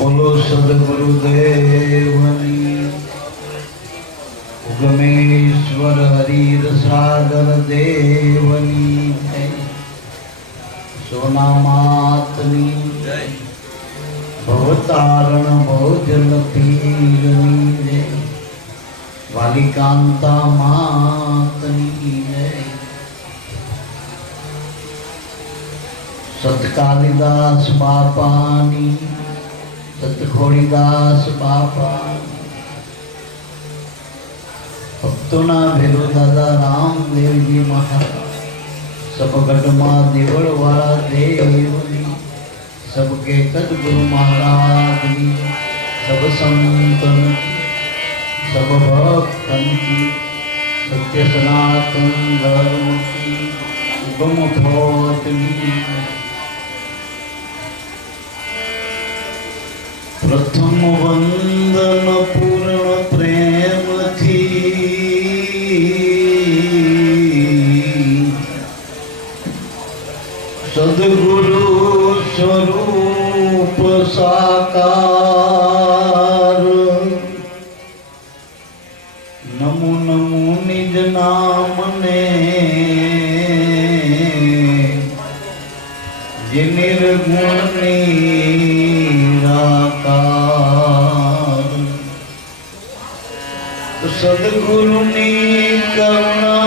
બોલો સદગુરુદેવની ઉગમેશ્વર હરિર સાગર દેવની જય, સોનામાતની જય, ભવતારણ ભોજલ પીરની જય, વાલિકાંતા માતની જય, સતકાલિદાસ બાપાની, સતખોડીદાસ બાપા, ભક્તોના ભેરો દાદા રામદેવજી મહારાજ, સબગઢમાં દેવળવાળા દેવની, સબકે સદગુરુ મહારાજની, સબ સંતન સબ ભક્તન की सत्य सनातन धर्म की उगम भोजनी। प्रथम वंदन पूर्ण प्रेम थी सद्गुरु स्वरूप साकार। नमो नमो निज नाम ने जे निर्गुण निराकार। सद्गुरुनी करुणा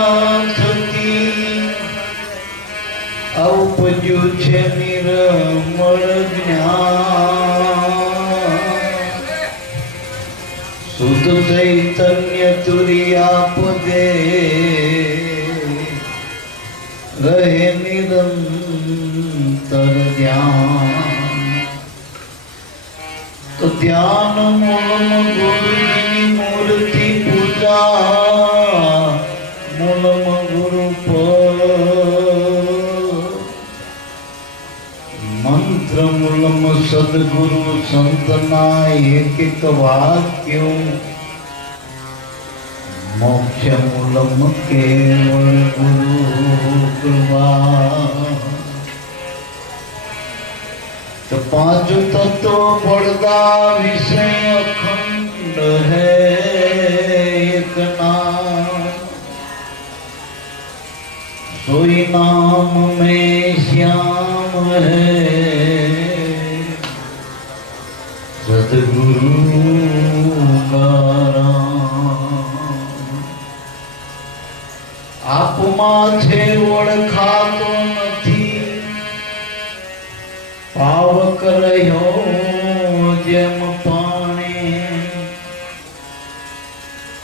थकी उपज्યું છે નિર્મળ જ્ઞાન। શુદ્ધ ચૈતન્ય તુર્યા પદે રહે નિરંતર ધ્યાન। તો ધ્યાન મૂલમ ગુરુની મૂર્તિ પૂજા મૂલમ ગુરુ મંત્ર મૂલમ સદગુરુ સંતના એક એક વાક્યો। મોક્ષ મૂલમ કેવળ ગુરુ કૃપા। तो पांच तत्व पड़दा विषय अखंड है एक नाम। सोई नाम में श्याम है सद्गुरु का राम। आप माथे ओळखातो नथी पावक रह्यो जेम पाणे।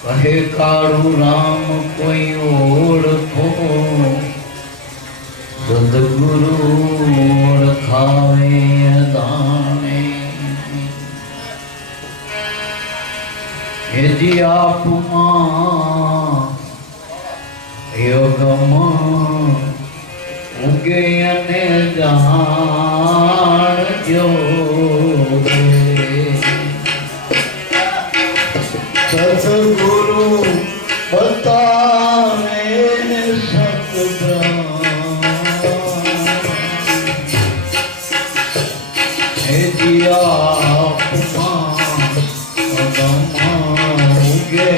कहे काळू राम कोई ओळखो सद्गुरु ओळखावे दाणे। हे जी आप योगम उगे ने जाणजो सद्गुरु बतावे सतब्रह्म। हे जी आप उगे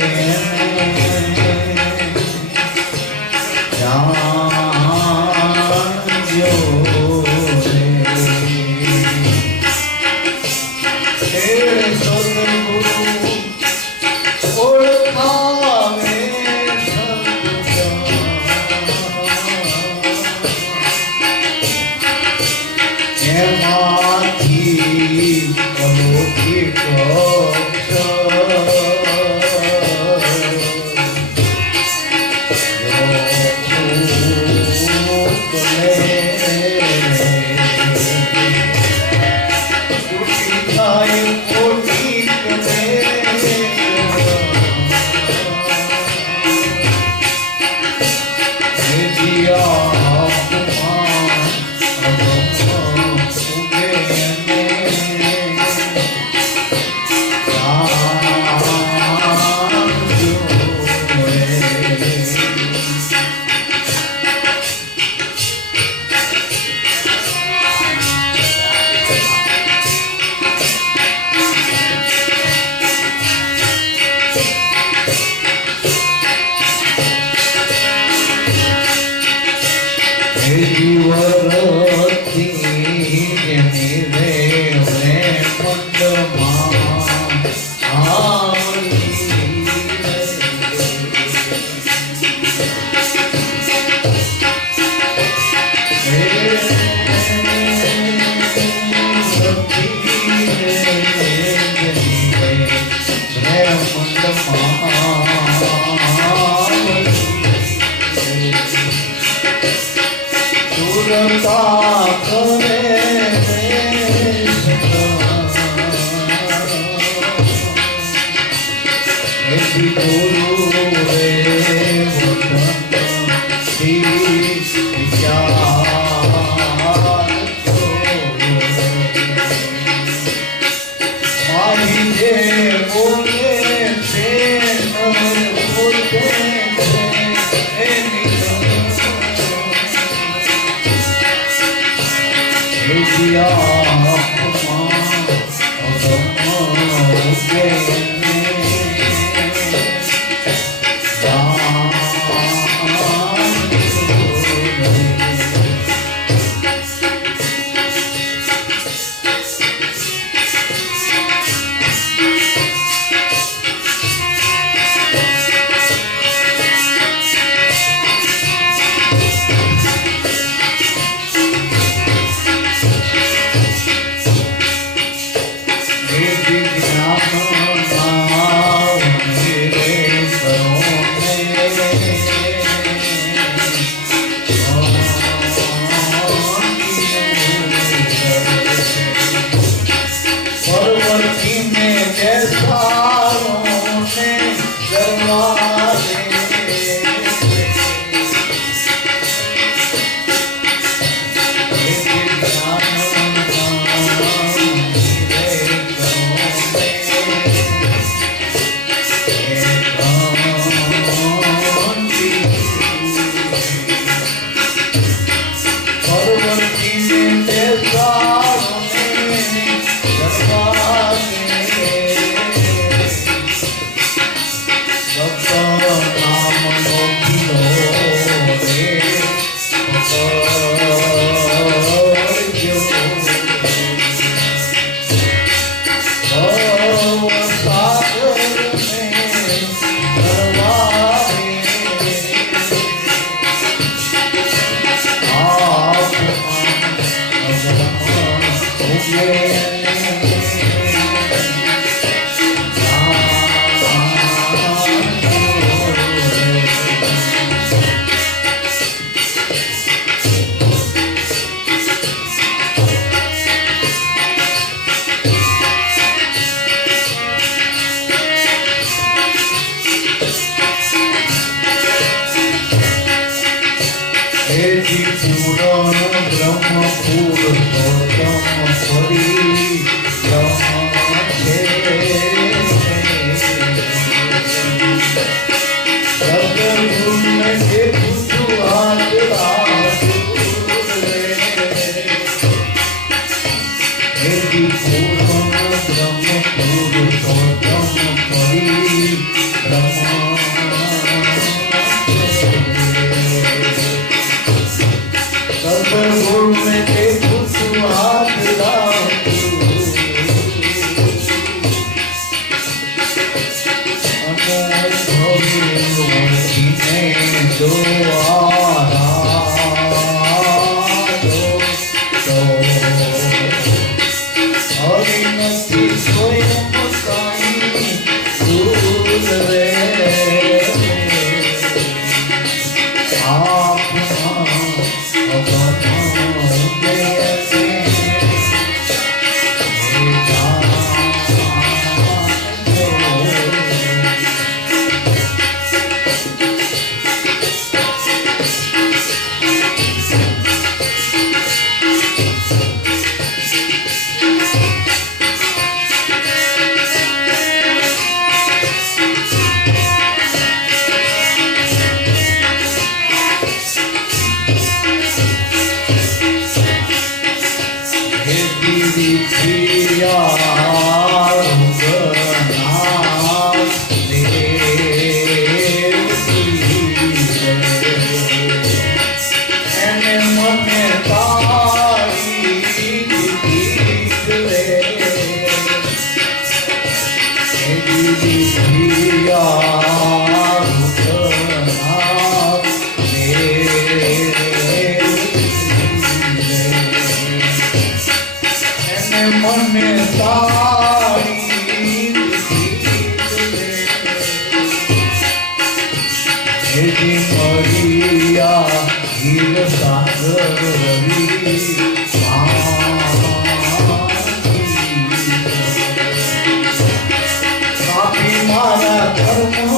મને સારી એજી મળિયા હીર સાગર રવિ કાપી મારા ધર્મ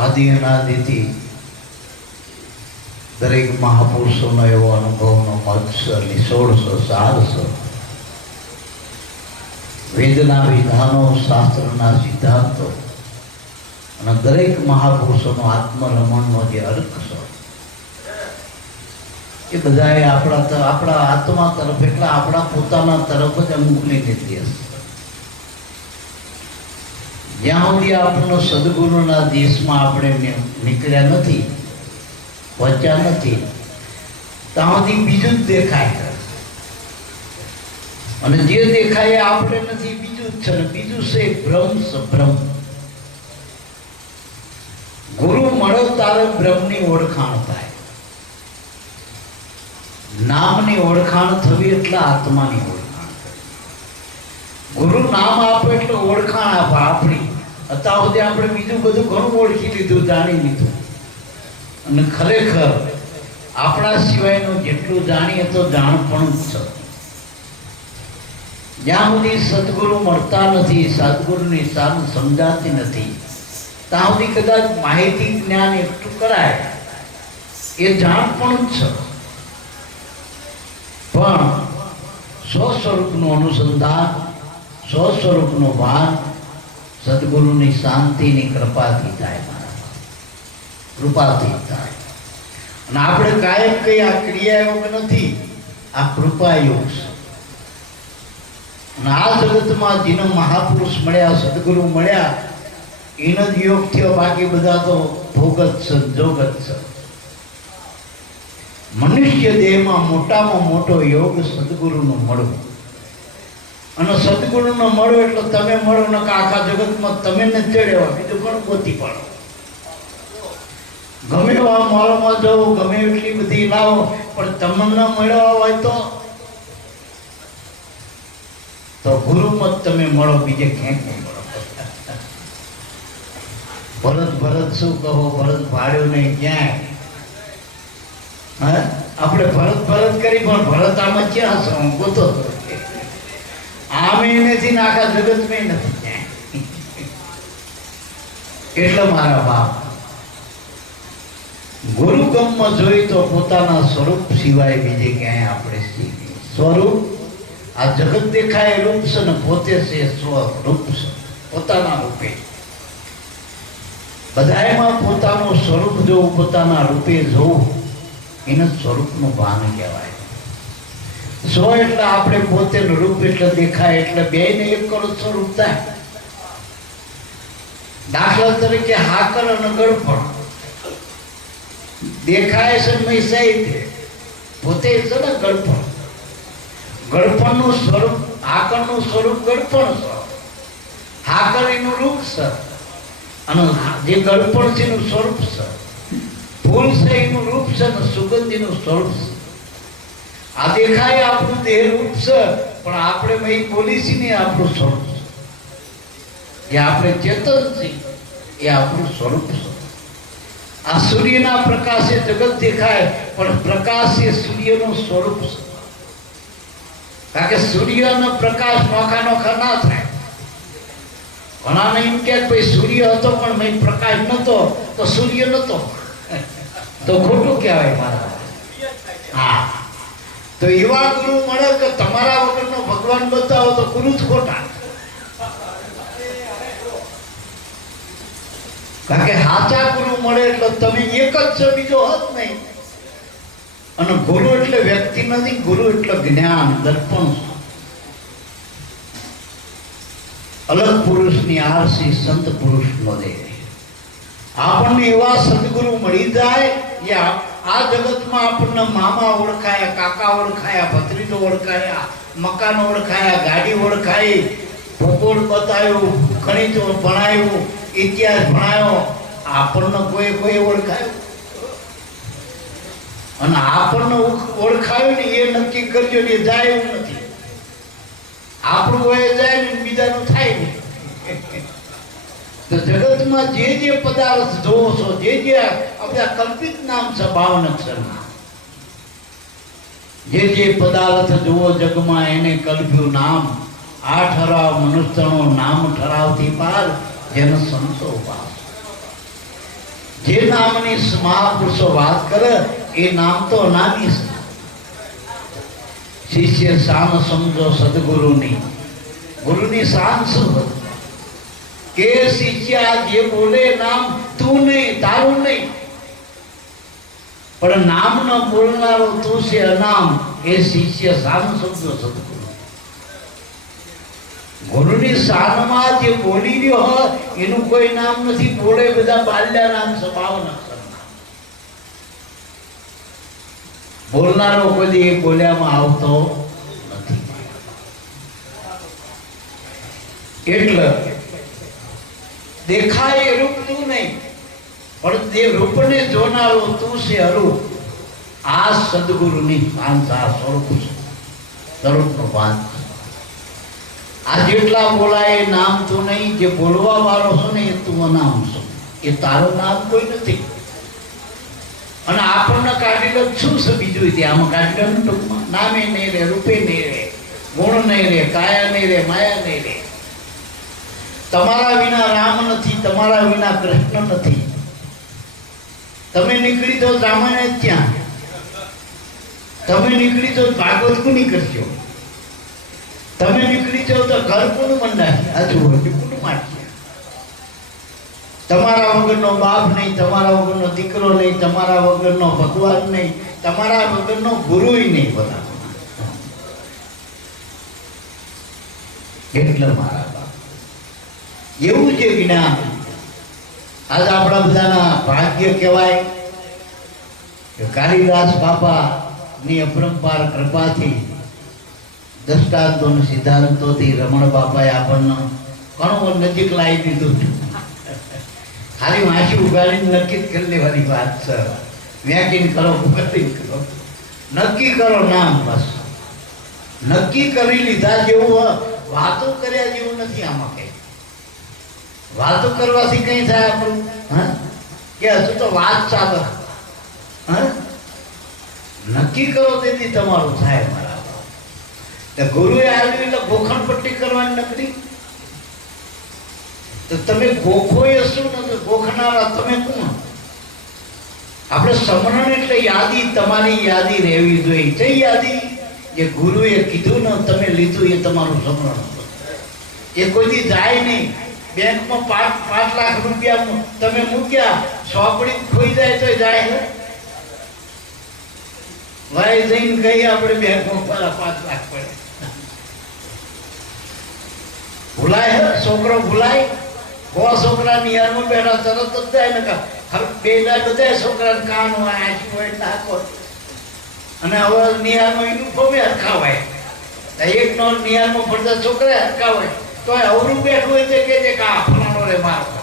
આદિ અનાદિથી દરેક મહાપુરુષોનો એવો અનુભવનો મત્સર નિસોડશો સારશો વેદના વિધાનો શાસ્ત્રના સિદ્ધાંતો અને દરેક મહાપુરુષોનો આત્મરમણનો જે અર્ક છે એ બધાએ આપણા આત્મા તરફ એટલે આપણા પોતાના તરફ જ મોકલી દીધી હશે. જ્યાં સુધી આપણને સદગુરુના દેશમાં આપણે નીકળ્યા નથી, પહોંચ્યા નથી, ત્યાં સુધી બીજું જ દેખાય અને જે દેખાય આપણે નથી, બીજું જ છે ને બીજું છે ભ્રમ. ભ્રમ ગુરુ મળો તારે બ્રહ્મની ઓળખાણ થાય. નામની ઓળખાણ થવી એટલે આત્માની ઓળખાણ થવી. ગુરુ નામ આપે એટલે ઓળખાણ આપે આપણી. અત્યાર સુધી આપણે બીજું બધું ઘણું ઓળખી લીધું, જાણી લીધું અને ખરેખર આપણા સિવાયનું જેટલું જાણીએ તો જાણપણું જ છે. જ્યાં સુધી સદગુરુ મળતા નથી, સદગુરુની સામે સમજાતી નથી, ત્યાં સુધી કદાચ માહિતી જ્ઞાન એટલું કરાય એ જાણપણું જ છે. પણ સ્વસ્વરૂપનું અનુસંધાન, સ્વસ્વરૂપનું ભાન સદગુરુની શાંતિની કૃપાથી થાય, કૃપાથી થાય. અને આપણે કાયમ કઈ આ ક્રિયાયોગ નથી, આ કૃપાયોગ છે. અને આ જગતમાં જેનો મહાપુરુષ મળ્યા, સદગુરુ મળ્યા, એનો જ યોગ થયો. બાકી બધા તો ભોગત છે, જોગત છે. મનુષ્ય દેહમાં મોટામાં મોટો યોગ સદગુરુનો મળવો. અને સદગુરુનો મળો એટલે તમે મળો ને આખા જગતમાં તમે ને તેડ્યા, બીજું ઘણું ગોતી પાડો. ગમે એવા મોલમાં જાઓ, ગમે એટલી બધી લાવો, પણ તમને મળ્યા હોય તો ગુરુમાં તમે મળો, બીજે ક્યાંક નહીં મળો. ભરત શું કહો, ભરત ભાડ્યો નહીં ક્યાંય. આપણે ભરત કરી, પણ ભરત આમાં ક્યાં છે? હું ગોતો આમે નથી ને આખા જગતમાં નથી ક્યાંય. એટલે મારા બાપ ગુરુગમમાં જોઈ તો પોતાના સ્વરૂપ સિવાય બીજે ક્યાંય આપણે સ્વરૂપ આ જગત દેખાય રૂપ છે ને પોતે છે સ્વરૂપ છે. પોતાના રૂપે બધાયમાં પોતાનું સ્વરૂપ જોવું, પોતાના રૂપે જોવું, એને સ્વરૂપનું ભાન કહેવાય. સ્વ એટલે આપણે પોતે, રૂપ એટલે દેખાય, એટલે બેયને એક કરો સ્વરૂપ થાય. દાખલા તરીકે હાકર અને ગળપણ દેખાય છે મેં સાહિત્ય પોતે છે ને ગળપણ. ગળપણનું સ્વરૂપ હાકરનું સ્વરૂપ ગળપણ છે. હાકર એનું રૂપ છે અને જે ગળપણ છે એનું સ્વરૂપ છે. ફૂલ છે એનું રૂપ છે અને સુગંધીનું સ્વરૂપ છે. આ દેખાય આપણું દેહ રૂપ છે પણ આપણે મેં બોલી છીએ ને આપણું સ્વરૂપ છે. એ આપણે ચેતન છીએ એ આપણું સ્વરૂપ છે. આ સૂર્યના પ્રકાશે જગત દેખાય પણ પ્રકાશ એ સૂર્યનું સ્વરૂપ છે. કારણ કે સૂર્યનો પ્રકાશ નોખા નોખા ના થાય. ઘણા એમ કે ભાઈ સૂર્ય હતો પણ મેં પ્રકાશ નતો તો સૂર્ય નતો તો ખોટું કહેવાય મારા. હા, તો એવા ગુરુ મળે કે તમારા વગરનો ભગવાન બતાવો તો ગુરુ જ ખોટા. કારણ કે સાચા ગુરુ મળે એટલે તમે એક જ છો, બીજો હદ નહીં. અને ગુરુ એટલે વ્યક્તિ નથી, ગુરુ એટલે જ્ઞાન દર્પણ. અલગ પુરુષની આરસી સંત પુરુષનો દેહ. આપણને એવા સદગુરુ મળી જાય કે આ જગતમાં આપણને મામા ઓળખાયા, કાકા ઓળખાયા, ભત્રીજો ઓળખાયા, મકાન ઓળખાયા, ગાડી ઓળખાઈ, ભૂગોળ બતાવ્યું, ગણિત ભણાયું, ઇતિહાસ ભણાયો, આપણને કોઈ ઓળખાયું. અને આપણને ઓળખાયું ને એ નક્કી કરજો ને જાય એવું નથી. આપણું હોય જાય ને બીજાનું થાય નહીં. તો જગતમાં જે પદાર્થ જોવો છો, જે આપણા કલ્પિત નામ છે 52 અક્ષરના, જે પદાર્થ જોવો જગમાં એને કલ્પ્યું નામ. આ ઠરાવ મનુષ્યનો નામ ઠરાવથી પાર જેનો સંતો પાસ. જે નામની મહાપુરુષો વાત કરે એ નામ તો નાની છે. શિષ્ય શાન સમજો સદગુરુની. ગુરુની શાન શું કે શિષ્ય જે બોલે નામ તું નહીં, તારું નહીં, પણ નામ ન બોલનારો તું છે અનામ. એ શિષ્ય શાન સમજો સદગુરુ. ગુરુની શાનમાં જે બોલી રહ્યો હોય એનું કોઈ નામ નથી. બોલે બધા બાલ્યા નામ છે 52 અક્ષરના. બોલનારો કોઈ એ બોલ્યામાં આવતો નથી. એટલે દેખાય એ રૂપ તું નહીં, પણ તે રૂપને જોનારો તું છે અરૂપ. આ સદગુરુની શાન, આ સ્વરૂપ છે, સ્વરૂપનો ભાન. આ જેટલા બોલાય એ નામ તું નહીં. જે બોલવા વાળો છે ને એ તું નામ છે. એ તારું નામ કોઈ નથી. અને આપણને કાઢી લો શું છે બીજું આમાં કાઢી લો ટૂંકમાં. નામે નહીં રે, રૂપે નહીં રે, ગુણ નહીં રે, કાયા નહીં રે, માયા નહીં રે. તમારા વિના રામ નથી, તમારા વિના કૃષ્ણ નથી. તમે નીકળી જાઓ રામાયણ ત્યાં, તમે નીકળી જાઓ ભાગવત કોની કરશો, તમે નીકળી જાઓ તો ઘર કોનું મંડાશે, આજુબાજુ કોનું મારશે. તમારા વગરનો બાપ નહીં, તમારા વગરનો દીકરો નહીં, તમારા વગરનો ભગવાન નહીં, તમારા વગરનો ગુરુ નહીં. બધા એટલે મારા બાપ એવું છે જ્ઞાન. આજ આપણા બધાના ભાગ્ય કહેવાય કે કાલિદાસ બાપા ની અપરંપાર કૃપાથી, દ્રષ્ટાંતો સિદ્ધાંતોથી રમણ બાપાએ આપણને ઘણું નજીક લાવી દીધું. ખાલી વાંચી ઉગાડીને નક્કી કરી લેવાની વાત છે. વ્યાકીન કરો, કટિંગ કરો, નક્કી કરો નામ. બસ નક્કી કરી લીધા જેવું. વાતો કર્યા જેવું નથી આમાં કઈ. વાતો કરવાથી કઈ થાય આપણું? કે હજુ તો વાત ચાલે. નક્કી કરો તેથી તમારું થાય. મારા ગુરુએ આવ્યું એટલે ગોખણ પટ્ટી કરવાની નકરી. તો તમે ગોખો એ શું નથી ગોખનારા તમે કોણ? આપણે સ્મરણ એટલે યાદી, તમારી યાદી રહેવી જોઈએ. કઈ યાદી? જે ગુરુએ કીધું ને તમે લીધું એ તમારું સ્મરણ. એ કોઈથી જાય નહીં. બેંકમાં 5 લાખ રૂપિયા તમે મૂક્યા, સોપડી ખોઈ જાય તો જાય. ભાઈ જઈને ગઈ આપણે બેંકમાં 5 લાખ પડે. ભૂલાય છોકરો ભૂલાય. છોકરા નિહારમાં બેઠા તરત જ જાય ને બે બધા છોકરાને કાન હોય આંખી હોય નાખો અને હવે નિહારમાં યુનિફોર્મ હરખાવાય એક નો નિહારમાં ફરતા છોકરા હરખાવાય તો અવરું બેઠું હોય તે કે છે આ ફલાણો રે મારો.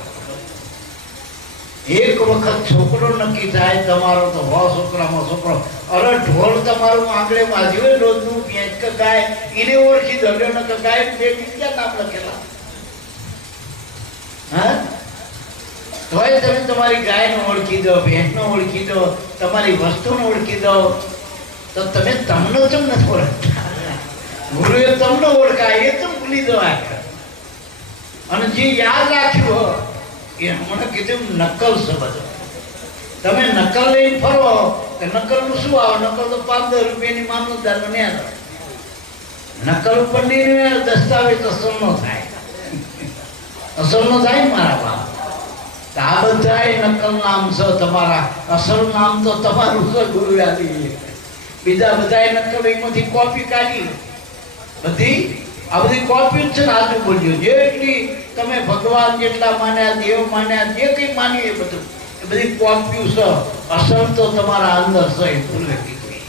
એક વખત છોકરો નક્કી થાય તમારો તો 100 છોકરામાં છોકરો. અરે ઢોલ તમારું આંગળે વાજ્યું હોય રોજનું ભેંસ કે ગાય એને ઓળખી દો ને કે ગાય બે બીજા નામ લખેલા. હા તોય તમે તમારી ગાયને ઓળખી દો, ભેંસને ઓળખી દો, તમારી વસ્તુને ઓળખી દો તો તમે તમને કેમ નથી ઓળખતા? ગુરુએ તમને ઓળખાય એ તો ભૂલી દો. અને જે યાદ રાખ્યું એ હમણાં કીધું નકલ છે બધો. તમે નકલ લઈને ફરો કે નકલનું શું આવે? નકલ તો 15 રૂપિયાની મામલતદાર બન્યા હતા. નકલ ઉપર નહીં દસ્તાવેજ અસલનો થાય, અસલનો થાય ને મારા બાપ. આ બધા નકલ નામ છે તમારા, અસલ નામ તો તમારું છે ગુરુ આદિ. બીજા બધા નકલ એમાંથી કોપી કાઢી બધી આ બધી કોપી જ છે ને. આજુ બોલ્યો જેટલી તમે ભગવાન જેટલા માન્યા, દેવ માન્યા, જે કંઈ માન્યું એ બધું એ બધી કોપીઓ છે. અસલ તો તમારા અંદર છે. એ ભૂલે કીધું.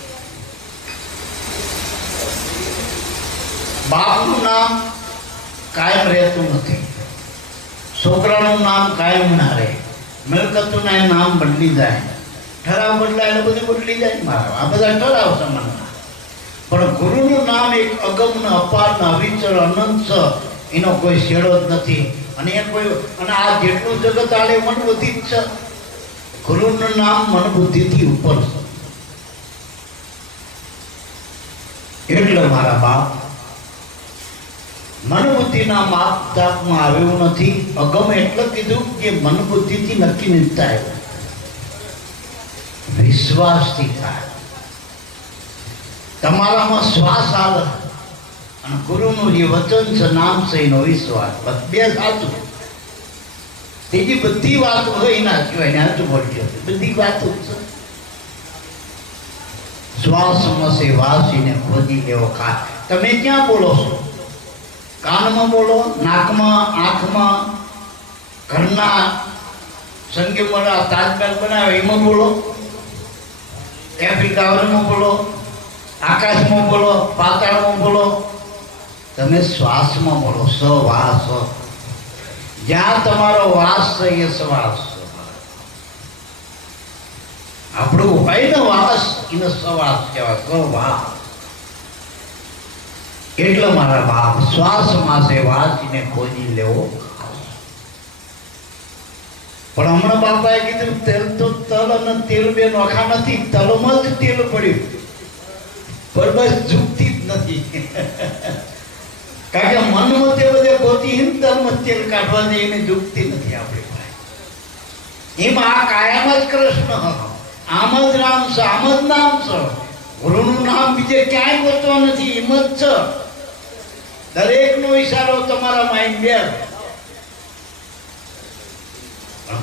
બાપનું નામ કાયમ રહેતું નથી, છોકરાનું નામ કાયમ ના રહે, મિલકતોના નામ બદલી જાય, ઠરાવ બદલાય એટલે બધું બદલી જાય. મારા આ બધા ઠરાવ સમાનના. પણ ગુરુનું નામ એક અગમ અપાર અવિચળ અનંત છે. એનો કોઈ છેડો જ નથી. અને એ કોઈ અને આ જેટલું જગત આલે મન બુદ્ધિ જ છે. ગુરુનું નામ મન બુદ્ધિથી ઉપર છે. એટલે મારા બાપ મન બુદ્ધિના માપ તાપમાં આવ્યું નથી. અગમ એટલે કીધું કે મન બુદ્ધિથી નક્કી નથી થાય, વિશ્વાસથી થાય. તમારામાં શ્વાસ આવે અને ગુરુનું જે વચન છે, નામ છે, એનો વિશ્વાસ. બે સાચું. બીજી બધી વાતો હોય એના સિવાય ને હાચું બોલજો. બધી વાતો છે. શ્વાસમાં છે વાસીને ખોજી લેવો ખા. તમે ક્યાં બોલો છો? કાનમાં બોલો, નાકમાં, આંખમાં, ઘરના સંગીમાં તાજમહેલ બનાવે એમાં બોલો, આફ્રિકામાં બોલો, આકાશમાં બોલો, પાતાળમાં બોલો. તમે શ્વાસમાં બોલો. સવાસ. જ્યાં તમારો વાસ છે એ શ્વાસ છે. આપણું હોય ને વાસ એને શ્વાસ કહેવાય. સવાસ. એટલે મારા બાપ શ્વાસમાં છે વાસીને ખોજી લેવો. પણ હમણાં બાપાએ કીધું તેલ તો તલ અને તેલ બે નોખા નથી. તલમાં જ તેલ પડ્યું પણ બસ ઝૂકતી જ નથી. કારણ કે મનમાં તે બધે ગોતી તલમાં તેલ કાઢવા દે એને ઝૂકતી નથી આપણી પાસે. એમાં આ કાયમ જ કૃષ્ણ, આમ જ રામ છે, આમ જ નામ છે. ગુરુનું નામ બીજે ક્યાંય ગોતવા નથી. એમ જ છે. દરેકનો ઈશારો તમારા માઇન્ડ બે.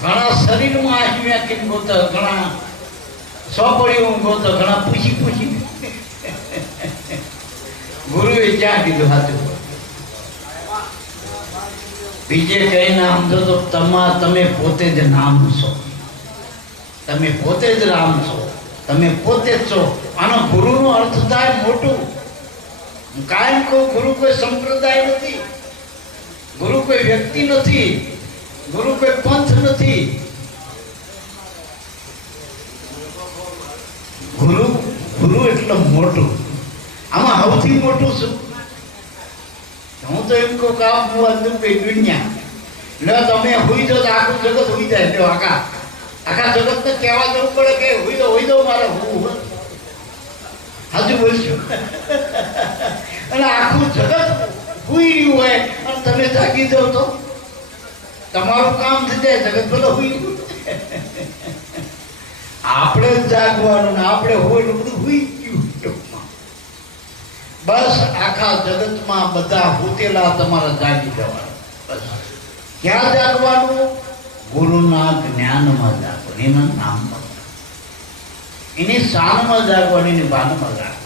ઘણા શરીરમાં આવી વ્યાખ્યાન ગોતો, ઘણા સોપડીઓ ગોતો, ઘણા પૂછી પૂછી. ગુરુએ ક્યાં કીધું સાચું? બીજે કઈ નામ દો તો તમે પોતે જ નામ છો. તમે પોતે જ રામ છો. તમે પોતે જ છો. આનો ગુરુનો અર્થ થાય મોટું. કાયમ કહું, ગુરુ કોઈ સંપ્રદાય નથી, ગુરુ કોઈ વ્યક્તિ નથી, ગુરુ કોઈ પંથ નથી. ગુરુ ગુરુ એટલે મોટું. આમાં સૌથી મોટું શું? હું તો એમ કહું કે હું અંદર દુનિયા એટલે તમે હોઈ જાઓ તો આખું જગત હોઈ જાય. એટલે આખા જગતને કહેવા જવું પડે કે હોઈ દો મારે હું હાજુ બોલશું. અને આખું જગત હુઈ રહ્યું હોય અને તમે જાગી જાઓ તો તમારું કામ થઈ જાય. જગત બધું હુઈ ગયું. આપણે જ જાગવાનું ને આપણે હોય એટલું બધું હુઈ ગયું. બસ આખા જગતમાં બધા ભૂતેલા તમારે જાગી જવાનું. બસ ક્યાં જાગવાનું? ગુરુના જ્ઞાનમાં જાગવાનું, એના નામમાં, એની શાનમાં જાગવાનું, એની બાનમાં જાગવાનું.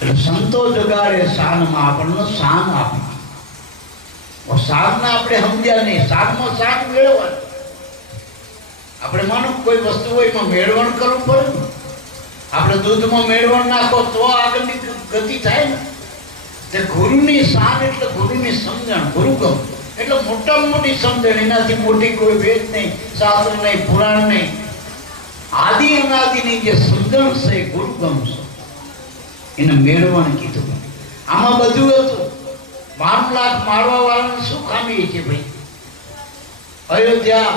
એટલે સંતો જગાડે શાનમાં આપણને શાન આપે. સારના આપણે સમજ્યા નહીં. સારમાં સાર મેળવવાનું. આપણે માનો કોઈ વસ્તુ હોય એમાં મેળવણ કરવું પડે. આપણે દૂધમાં મેળવણ નાખો તો આગળની ગતિ થાય ને. તે ગુરુની શાન એટલે ગુરુની સમજણ, ગુરુગમ એટલે મોટામાં મોટી સમજણ. એનાથી મોટી કોઈ વેદ નહીં, શાસ્ત્ર નહીં, પુરાણ નહીં. આદિ અનાદિની જે સમજણ છે ગુરુગમ છે, એને મેળવણ કીધું. આમાં બધું હતું. 12 લાખ મારવા વાળાને શું ખામી છે ભાઈ? અયોધ્યા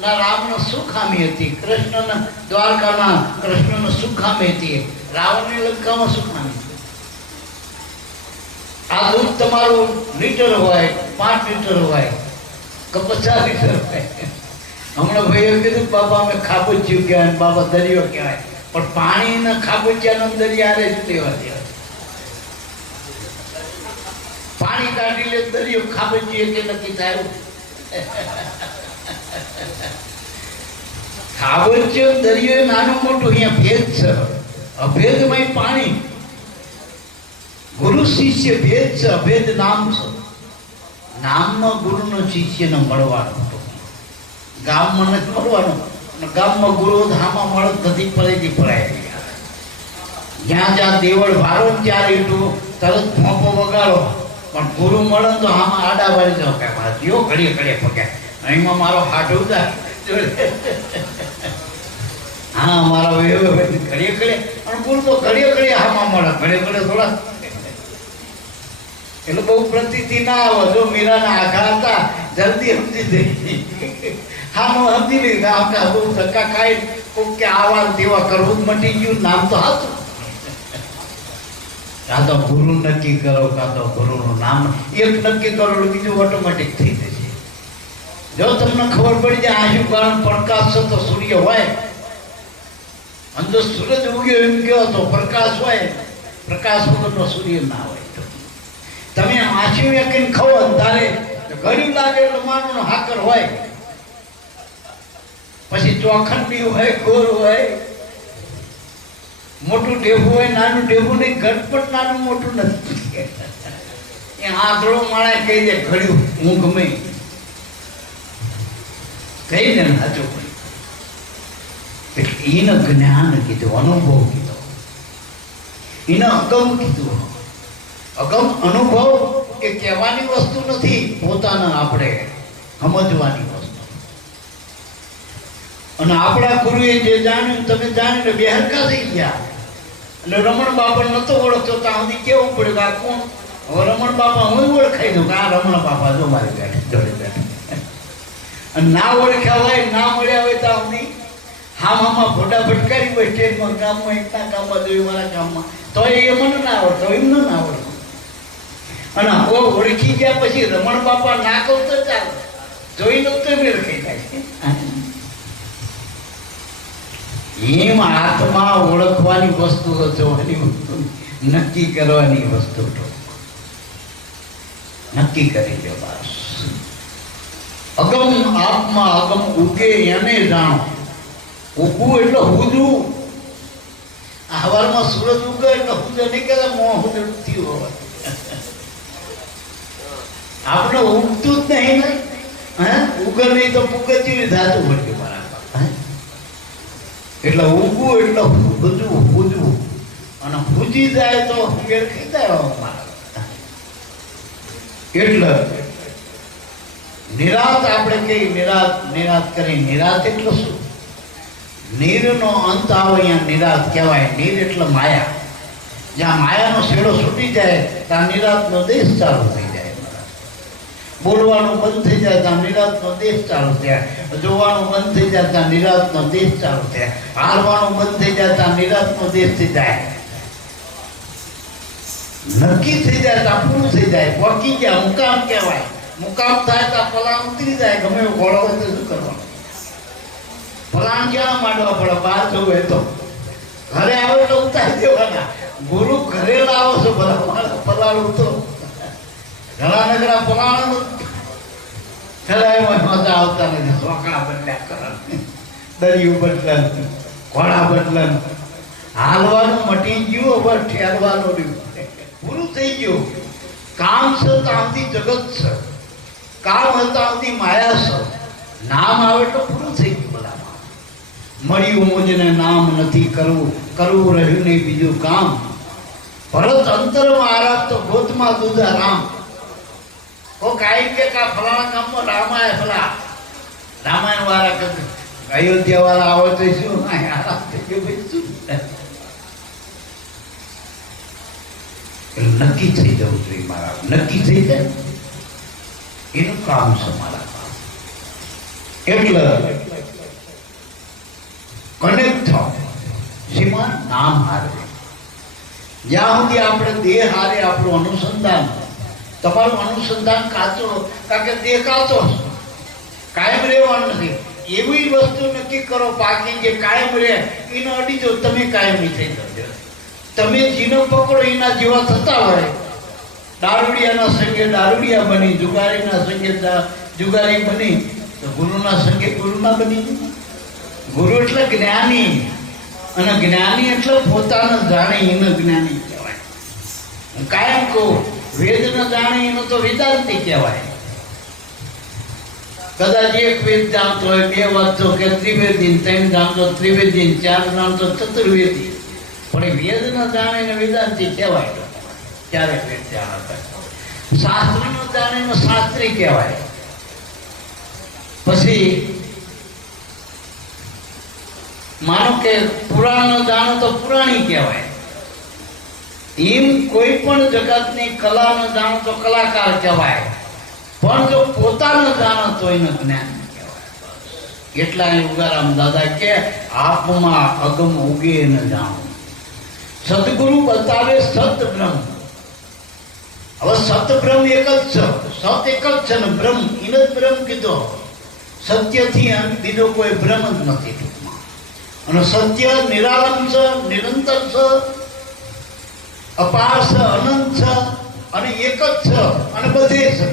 ના રામનો શું ખામી હતી? કૃષ્ણના દ્વારકાના કૃષ્ણનો શું ખામી હતી? રાવણની લંકામાં શું ખામી હતી? આ દૂધ તમારું લીટર હોય, 5 લીટર હોય કે 50 લીટર હોય. હમણાં ભાઈએ કીધું બાબા અમે ખાબોચ્યું કહેવાય, બાબા દરિયો કહેવાય, પણ પાણીના ખાબોચ્યાનો દરિયારે જ લેવા દેવા. પાણી કાઢી લે દરિયો ખાબોચીએ કે નથી થાય. ખાબોચ્યો દરિયો નાનું મોટું, અહીંયા ભેદ છે. અભેદમય પાણી. ગુરુ શિષ્ય ભેદ છે, અભેદ નામ છે. નામમાં ગુરુનો શિષ્યને મળવાનો. ગામમાં નથી મળવાનું. ગામમાં ગુરુ ધામમાં મળત નથી, પરેથી પરાય. જ્યાં જ્યાં દેવળ ભારો ત્યારે એટલું તરત ફોંપો વગાડો. પણ ગુરુ મળે તો આમાં આડા વાળી જાઓ કે ભાઈઓ ઘડીએ ઘડીએ પગ્યા અહીંમાં મારો હાથ ઉદાર. હા મારા ઘડીએ ઘડીએ. અને ગુરુ તો ઘડીએ ઘડીએ હામાં મળે, ઘડીએ ઘડીએ થોડા. એટલે બહુ પ્રતીતિ ના આવે. જો મીરાના આઘા હતા જલ્દી સમજી દઈ. હા હું સમજી લઈ આખા બહુ ધક્કા ખાઈ કોક કે આવા તેવા કરવું જ મટી ગયું. નામ તો હતું. કાં તો ગુરુ નક્કી કરો, કાં તો ગુરુનું નામ એક નક્કી કરો, બીજું ઓટોમેટિક થઈ જશે. જો તમને ખબર પડી જાય આ શું કારણ પ્રકાશ છે તો સૂર્ય હોય, અને જો સૂરજ ઉગ્યો એમ કહો તો પ્રકાશ હોય. પ્રકાશ વગરનો સૂર્ય ના હોય. તમે આછી વેકીને ખાઓ તારે ઘડી લાગે એટલે માનો હાકર હોય, પછી ચોખંડી હોય, ગોર હોય, મોટું ઢેબું હોય, નાનું ઢેબું નહીં. ઘટપટ નાનું મોટું નથી. એ આંધળો માણસ કહી દે ઘડ્યું હું ગમે કહી દે સાચું. એટલે એને જ્ઞાન કીધું, અનુભવ કીધો, એને અગમ કીધું. અગમ અનુભવ એ કહેવાની વસ્તુ નથી, પોતાના આપણે સમજવાની વસ્તુ. અને આપણા ગુરુએ જે જાણ્યું તમે જાણીને બે હરકા થઈ ગયા. એટલે રમણ બાપા નતો ઓળખતો ત્યાં સુધી કેવું પડ્યું કે આ કોણ? હવે રમણ બાપા હું ઓળખાઈ દઉં કે આ રમણ બાપા જો મારી બેઠે જોડે બેઠે. અને ના ઓળખ્યા હોય, ના મળ્યા હોય ત્યાં સુધી હામાં ફોટા ભટકારી હોય સ્ટેજમાં, ગામમાં એકના ગામમાં જોયું, મારા ગામમાં, તો એ મને ના આવડતો, એમને ના આવડતો. અને હવે ઓળખી ગયા પછી રમણ બાપા ના કહું તો ચાલે, જોઈ લઉં તો મેળ ખાઈ જાય. એમ આત્મા ઓળખવાની વસ્તુ, જોવાની વસ્તુ, નક્કી કરવાની વસ્તુ નક્કી કરી દો બસ. અગમ આત્મા અગમ ઉગે એને જાણો. ઉગવું એટલે હુજવું. હવારમાં સૂરજ ઉગે એટલે હુજે નહીં કે મોં હુજડતી હોય. આપણે ઉગતું જ નહીં ને. હે ઉગે નહીં તો પુગે જેવી ધાતું પડ્યું બરાબર. એટલે ઉગવું એટલે હુજવું, હુજવું. અને હુજી જાય તો વેર ખાઈ જાય. એટલે નિરાત આપણે કઈ નિરાત, નિરાત કરી. નિરાત એટલે શું? નીરનો અંત આવે અહીંયા નિરાત કહેવાય. નીર એટલે માયા. જ્યાં માયાનો છેડો છૂટી જાય ત્યાં નિરાતનો દેશ ચાલુ થઈ જાય. બોલવાનું બંધ થઈ જાય ત્યાં નિરાતનો દેશ ચાલુ થાય. જોવાનું બંધ થઈ જાય ત્યાં નિરાતનો દેશ ચાલુ થાય. હારવાનું બંધ થઈ જાય ત્યાં નિરાતનો દેશ થઈ જાય. નક્કી થઈ જાય ત્યાં પૂરું થઈ જાય. પહોંચી ગયા મુકામ કહેવાય. મુકામ થાય ત્યાં પલાણ ઉતરી જાય. ગમે એવું ઘોડો હોય તો શું કરવાનું? પલાણ ક્યાં માંડવા પડે? બહાર જવું હોય તો ઘરે આવે તો ઉતારી દેવાના. ગુરુ ઘરે લાવો છો ભલા પલાણ ઉતરો. ઘણા નગરા પલાણ મજા આવતા નથી. સોકડા બદલ્યા કરે, દરિયું બદલન, ઘોડા બદલન. હાલવાનું મટી ગયું, હવે ઠેરવાનું પૂરું થઈ ગયું. કામ છે ત્યાંથી જગત છે. કામ હતા સુધી માયા સર નામ આવે તો પૂરું થઈ ગયું. બધામાં મળ્યું મુજને નામ નથી કરવું, કરવું રહ્યું નહીં બીજું કામ. ભરત અંતરમાં આરામ તો ગોતમાં દૂધા રામ. કાંઈ કે કા ફલાણા કામમાં રામાય ફલા રામાયણ વાળા કરતા અયોધ્યા વાળા આવે તો શું આરામ થઈ ગયો ભાઈ શું નક્કી થઈ જવું જોઈએ. મારા નક્કી થઈ જાય એનું કામ છે મારા કામ. એટલે કનેક્ટ થાવ શ્રીમાન નામ હારે. જ્યાં સુધી આપણે દેહ હારે આપણું અનુસંધાન, તમારું અનુસંધાન કાચો, કારણ કે દેહ કાચો કાયમ રહેવાનું નથી. એવી વસ્તુ નક્કી કરો પાકી જે કાયમ રહે એનો અડીજો તમે કાયમી થઈ જજો. તમે જીનો પકડો એના જેવા થતા હોય. દારૂડિયાના સંગે દારૂડિયા બની, જુગારીના સંગે જુગારી બની, તો ગુરુના સંગે ગુરુના બની. ગુરુ એટલે જ્ઞાની, અને જ્ઞાની એટલે પોતાને જાણે એને જ્ઞાની કહેવાય. હું કાયમ કહું વેદ ન જાણે એનો તો વેદાંતિ કહેવાય. કદાચ એક વેદ જાણતો હોય, બે વાંચતો કે ત્રિવેદી, ત્રણ જાણતો ત્રિવેદી, ચાર જાણતો ચતુર્વેદી, પણ વેદ ન જાણે ને વેદાંતિ કહેવાય. ત્યારે વેદ જાણતા. શાસ્ત્ર ન જાણે ને શાસ્ત્રી કહેવાય. પછી માનો કે પુરાણ ન જાણો તો પુરાણી કહેવાય. એમ કોઈ પણ જગતની કલા ન જાણો તો કલાકાર કહેવાય. પણ જો પોતાનું જાણો તો એનું જ્ઞાન કહેવાય. એટલા ઉગારામ દાદા કે આપમાં અગમ ઉગે ન જાણો. સદગુરુ બતાવે સત બ્રહ્મ. હવે સત બ્રહ્મ એક જ છે, સત એક જ છે ને બ્રહ્મ એને જ બ્રહ્મ કીધો. સત્યથી બીજો કોઈ બ્રહ્મ જ નથી ટૂંકમાં. અને સત્ય નિરાલમ છે, નિરંતર છે, અપાર છે, અનંત છે, અને એક જ છે, અને બધે છે.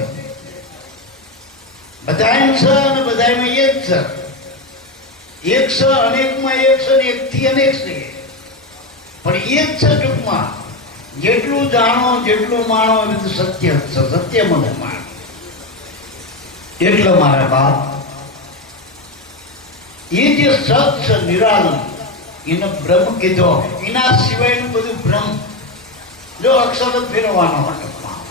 બધાય છે અને બધાયમાં એક છે. એક છે અનેકમાં એક છે, અને એકથી અનેક છે, પણ એક છે ટૂંકમાં. જેટલું જાણો, જેટલું માણો એ બધું સત્ય છે. સત્ય મને માણ. એટલે મારા બાપ એ જે સત છે નિરાલમ એને બ્રહ્મ કીધો. એના સિવાયનું બધું બ્રહ્મ. જો અક્ષર જ ફેરવાનો ટૂંકમાં.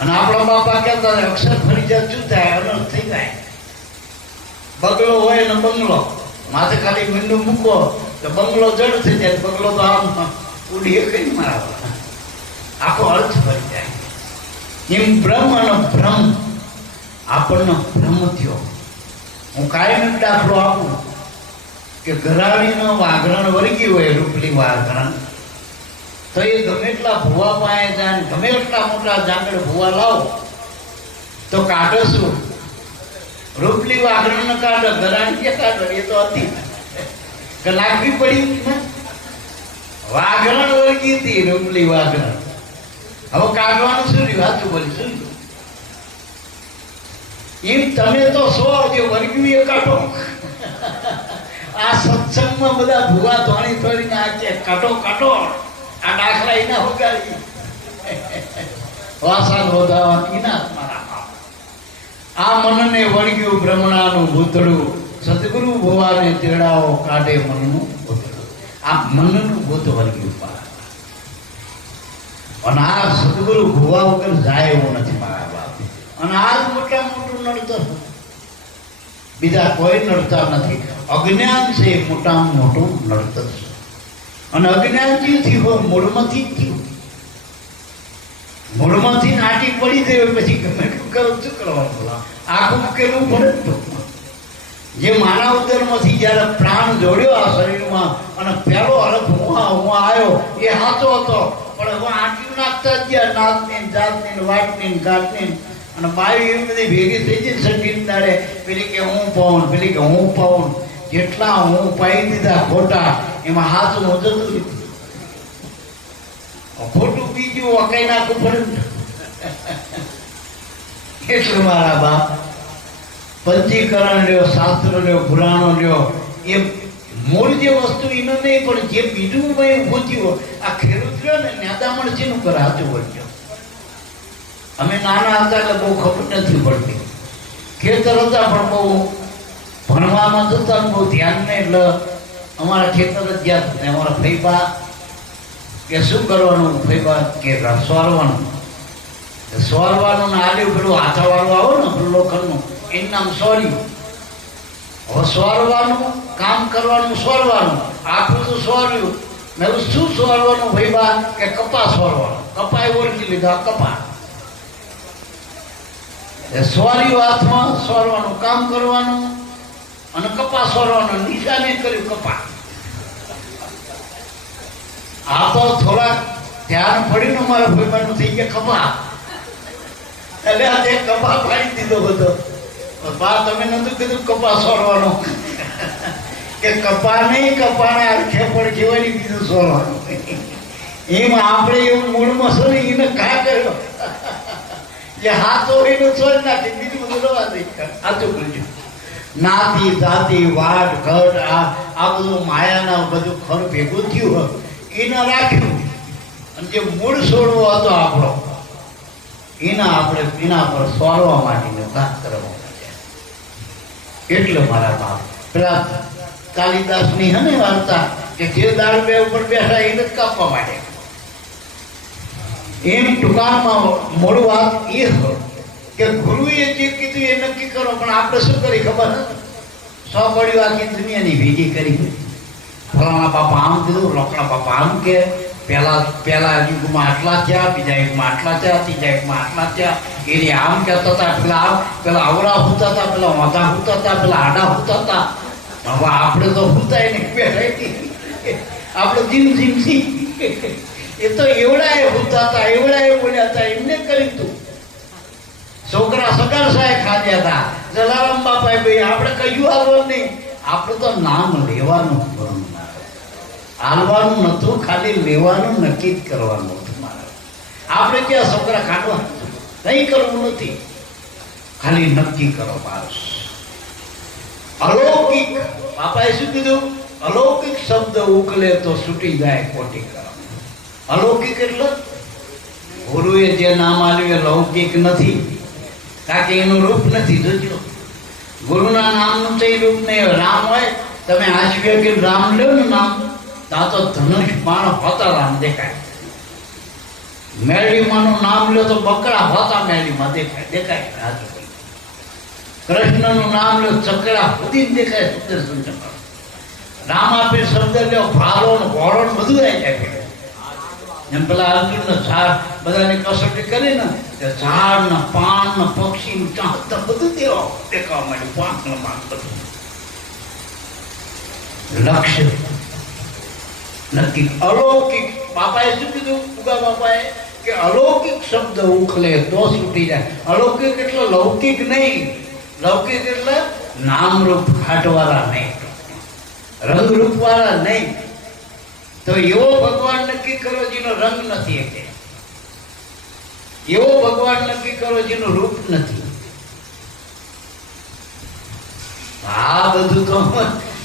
અને આપણા બાપા કહેતા અક્ષર ફરી જાય શું થાય? અનર્થ થઈ જાય. બગલો હોય ને બંગલો માથે ખાલી મીંડું મૂકો તો બંગલો જડ થઈ જાય. બગલો તો આમ ઉડીએ કઈ મારા આખો અર્થ ફરી જાય. એમ બ્રહ્મ અને ભ્રમ આપણને ભ્રમ થયો. હું કાયમ એક દાખલો આપું કે ઘરાણીનો વાઘરણ વર્ગી હોય, રૂપલી વાઘરણ, તો એ ગમે એટલા ભૂવા પાસે જાય, ગમે એટલા મોટા જાંગડ ભૂવા લાવો તો કાઢો શું? રૂપલી વાઘરણ ને કાઢો, ઘરાણી કે કાઢો? એ તો હતી કે લાગવી પડી ને. વાઘરણ વર્ગી હતી રૂપલી વાઘરણ. હવે કાઢવાનું શું રહ્યું? હાથું બોલી શું? એમ તમે તો સો જે વર્ગ્યું એ કાઢો. આ સત્સંગમાં બધા ભૂવા ધોણી ધોડીને આ કે કાઢો કાઢો, આ દાખલા એના વગાડી વાસણ વધારવાની ના. આ મનને વળગ્યું બ્રહ્મણાનું ભૂતળું, સદગુરુ ભુવાને તેડાવો કાઢે મનનું ભૂતળું. આ મનનું ભૂત વળગ્યું. અને આ સદગુરુ ભુવા વગર જાય એવું નથી મારા બાપ. અને આ જ મોટા મોટું નડતર. બીજા કોઈ નડતા નથી. અજ્ઞાન છે મોટામાં મોટું નડતર છે. અને અજ્ઞાન જે થયું મૂળમાંથી જ થયું. મૂળમાંથી નાટી પડી જાય પછી ગમે એટલું કરો શું કરવાનું? બોલા આખું ઉકેલવું પડે. જે માનવ ઉદરમાંથી જયારે પ્રાણ જોડ્યો આ શરીરમાં અને પહેલો હરફ હું આવ્યો એ સાચો હતો. પણ હું આટલું નાખતા જ ગયા, નાતની જાતની વાટની ઘાટની. અને બાવી એવી બધી ભેગી થઈ જાય સંગીત દાડે. પેલી કે હું પાઉન, પેલી કે હું પાઉન. જેટલા હું પાઈ દીધા ખોટા એમાં હાથું જતું રહ્યું. ખોટું બીજું વકાઈ નાખવું પડે. એટલે મારા બાપ પંચીકરણ લ્યો, શાસ્ત્ર લ્યો, પુરાણો લ્યો, એ મૂળ જે વસ્તુ એનો નહીં, પણ જે બીજું ઉભું થયું. આ ખેડૂત રહ્યો ને નેદામણ શેનું કરે? હાથું બોલજો. અમે નાના હતા એટલે બહુ ખબર નથી પડતી. ખેતર હતા પણ બહુ ભણવામાં જતા ને બહુ ધ્યાન નહીં, એટલે અમારા ખેતર જ ગયા. અમારા ફૈબા કે શું કરવાનું, ફૈબા કે સોરવાનું. સોરવાનું ને આલ્યું પેલું હાથાવાળું આવો ને પેલું લોખંડનું, એનું નામ સોર્યું. હવે સોરવાનું કામ કરવાનું, સોરવાનું આખું તો સોર્યું. મેં શું સોરવાનું ફૈબા કે કપા સોરવાનું. કપા એ ઓળખી લીધા, કપા સોર્યું, હાથમાં સોરવાનું કામ કરવાનું અને કપા સોરવાનું. નિશાને કર્યું કપા. આ તો થોડા ધ્યાન પડીને મારા ફૈબાનું થઈ ગયા કપા. એટલે આ તે કપા પાડી દીધો બધો. બા તમે નતું કીધું કપા સોરવાનો કે કપા નહીં, કપાને અર્થે પણ કહેવાની બીજું સોરવાનું. એમ આપણે એવું મૂળમાં સોરી એને કા કર્યો એ હાથો એનો સોરી નાખી બીજું બધું રવા દઈ. સાચું કરજો. નાતી જાતિ વાટ ઘટ આ બધું માયાના બધું ખર ભેગું થયું હોય એને રાખ્યું. અને જે મૂળ છોડવો હતો આપણો એના આપણે એના પર સોરવા માટેનો ઘાત કરવા માટે. એટલે મારા બાપ પેલા કાલિદાસની હે ને વાર્તા કે જે દાળ બે ઉપર બેઠા એને જ કાપવા માટે. એમ ટૂંકામાં મોડું વાત એ હોય કે ગુરુએ જે કીધું એ નક્કી કરો. પણ આપણે શું કરી ખબર નથી, સો પડ્યું આખી દુનિયાની ભેગી કરી. ફલાણા બાપા આમ કીધું, લોકડા બાપા આમ કે પહેલા યુગમાં આટલા થયા, બીજા યુગમાં આટલા થયા, ત્રીજા યુગમાં આટલા થયા. એને આમ કહેતા હતા, પેલા આવડા હોતા હતા, પેલા વાંધા હોતા હતા, પેલા આડા હોતા હતા. હવે આપણે તો હોતાય નહીં, બેઠા આપણે જીમથી એ તો એવડા એ હોતા હતા, એવડા એ બોલ્યા હતા. એમને કરી તું છોકરા સગર સાહેબ ખાધ્યા હતા, જલારામ બાપાએ ભાઈ આપણે કહ્યું હાલવાનું નહીં. આપણે તો નામ લેવાનું હાલવાનું નતું, ખાલી લેવાનું નક્કી જ કરવાનું હતું. મારે આપણે ક્યાં છોકરા કાઢવા નહીં કરવું નથી, ખાલી નક્કી કરો. માણસ અલૌકિક બાપાએ શું કીધું? અલૌકિક શબ્દ ઉકલે તો છૂટી જાય કોટી કરમ. અલૌકિક એટલે ગુરુએ જે નામ આપ્યું એ લૌકિક નથી, કારણ કે એનું રૂપ નથી. જોજો ગુરુના નામનું તો રૂપ નહીં. રામ હોય, તમે આશવ્ય કે રામ લ્યો ને નામ, ત્યાં તો ધનુષ બાણ હોતા રામ દેખાય. મેળીમાંનું નામ લ્યો તો બકરા હોતા મેળીમાં દેખાય. કૃષ્ણનું નામ લ્યો ચકડા સુધી દેખાય. સુદર્શન ચક્ર. રામ આપે શબ્દ લ્યો, ભાલો ને ઘોડો ને બધું આવી જાય. એમ પેલા અર્જુન ઝાડ બધાની કસોટી કરી ને ઝાડ ને પાન ને પક્ષી ને ચાંદ બધું દેખાવા માંડ્યું. પાન ને પાન બધું લક્ષ્ય નક્કી. અલૌકિક બાપાએ શું કીધું? ઉગા બાપાએ કે અલૌકિક શબ્દ ઉખલે તો છૂટી જાય. અલૌકિક એટલે લૌકિક નહીં. લૌકિક એટલે નામરૂપ ઘાટવાળા નહીં, રંગરૂપ વાળા નહીં. તો એવો ભગવાન નક્કી કરો જેનો રંગ નથી, એવો ભગવાન નક્કી કરો જેનું રૂપ નથી. આ બધું તો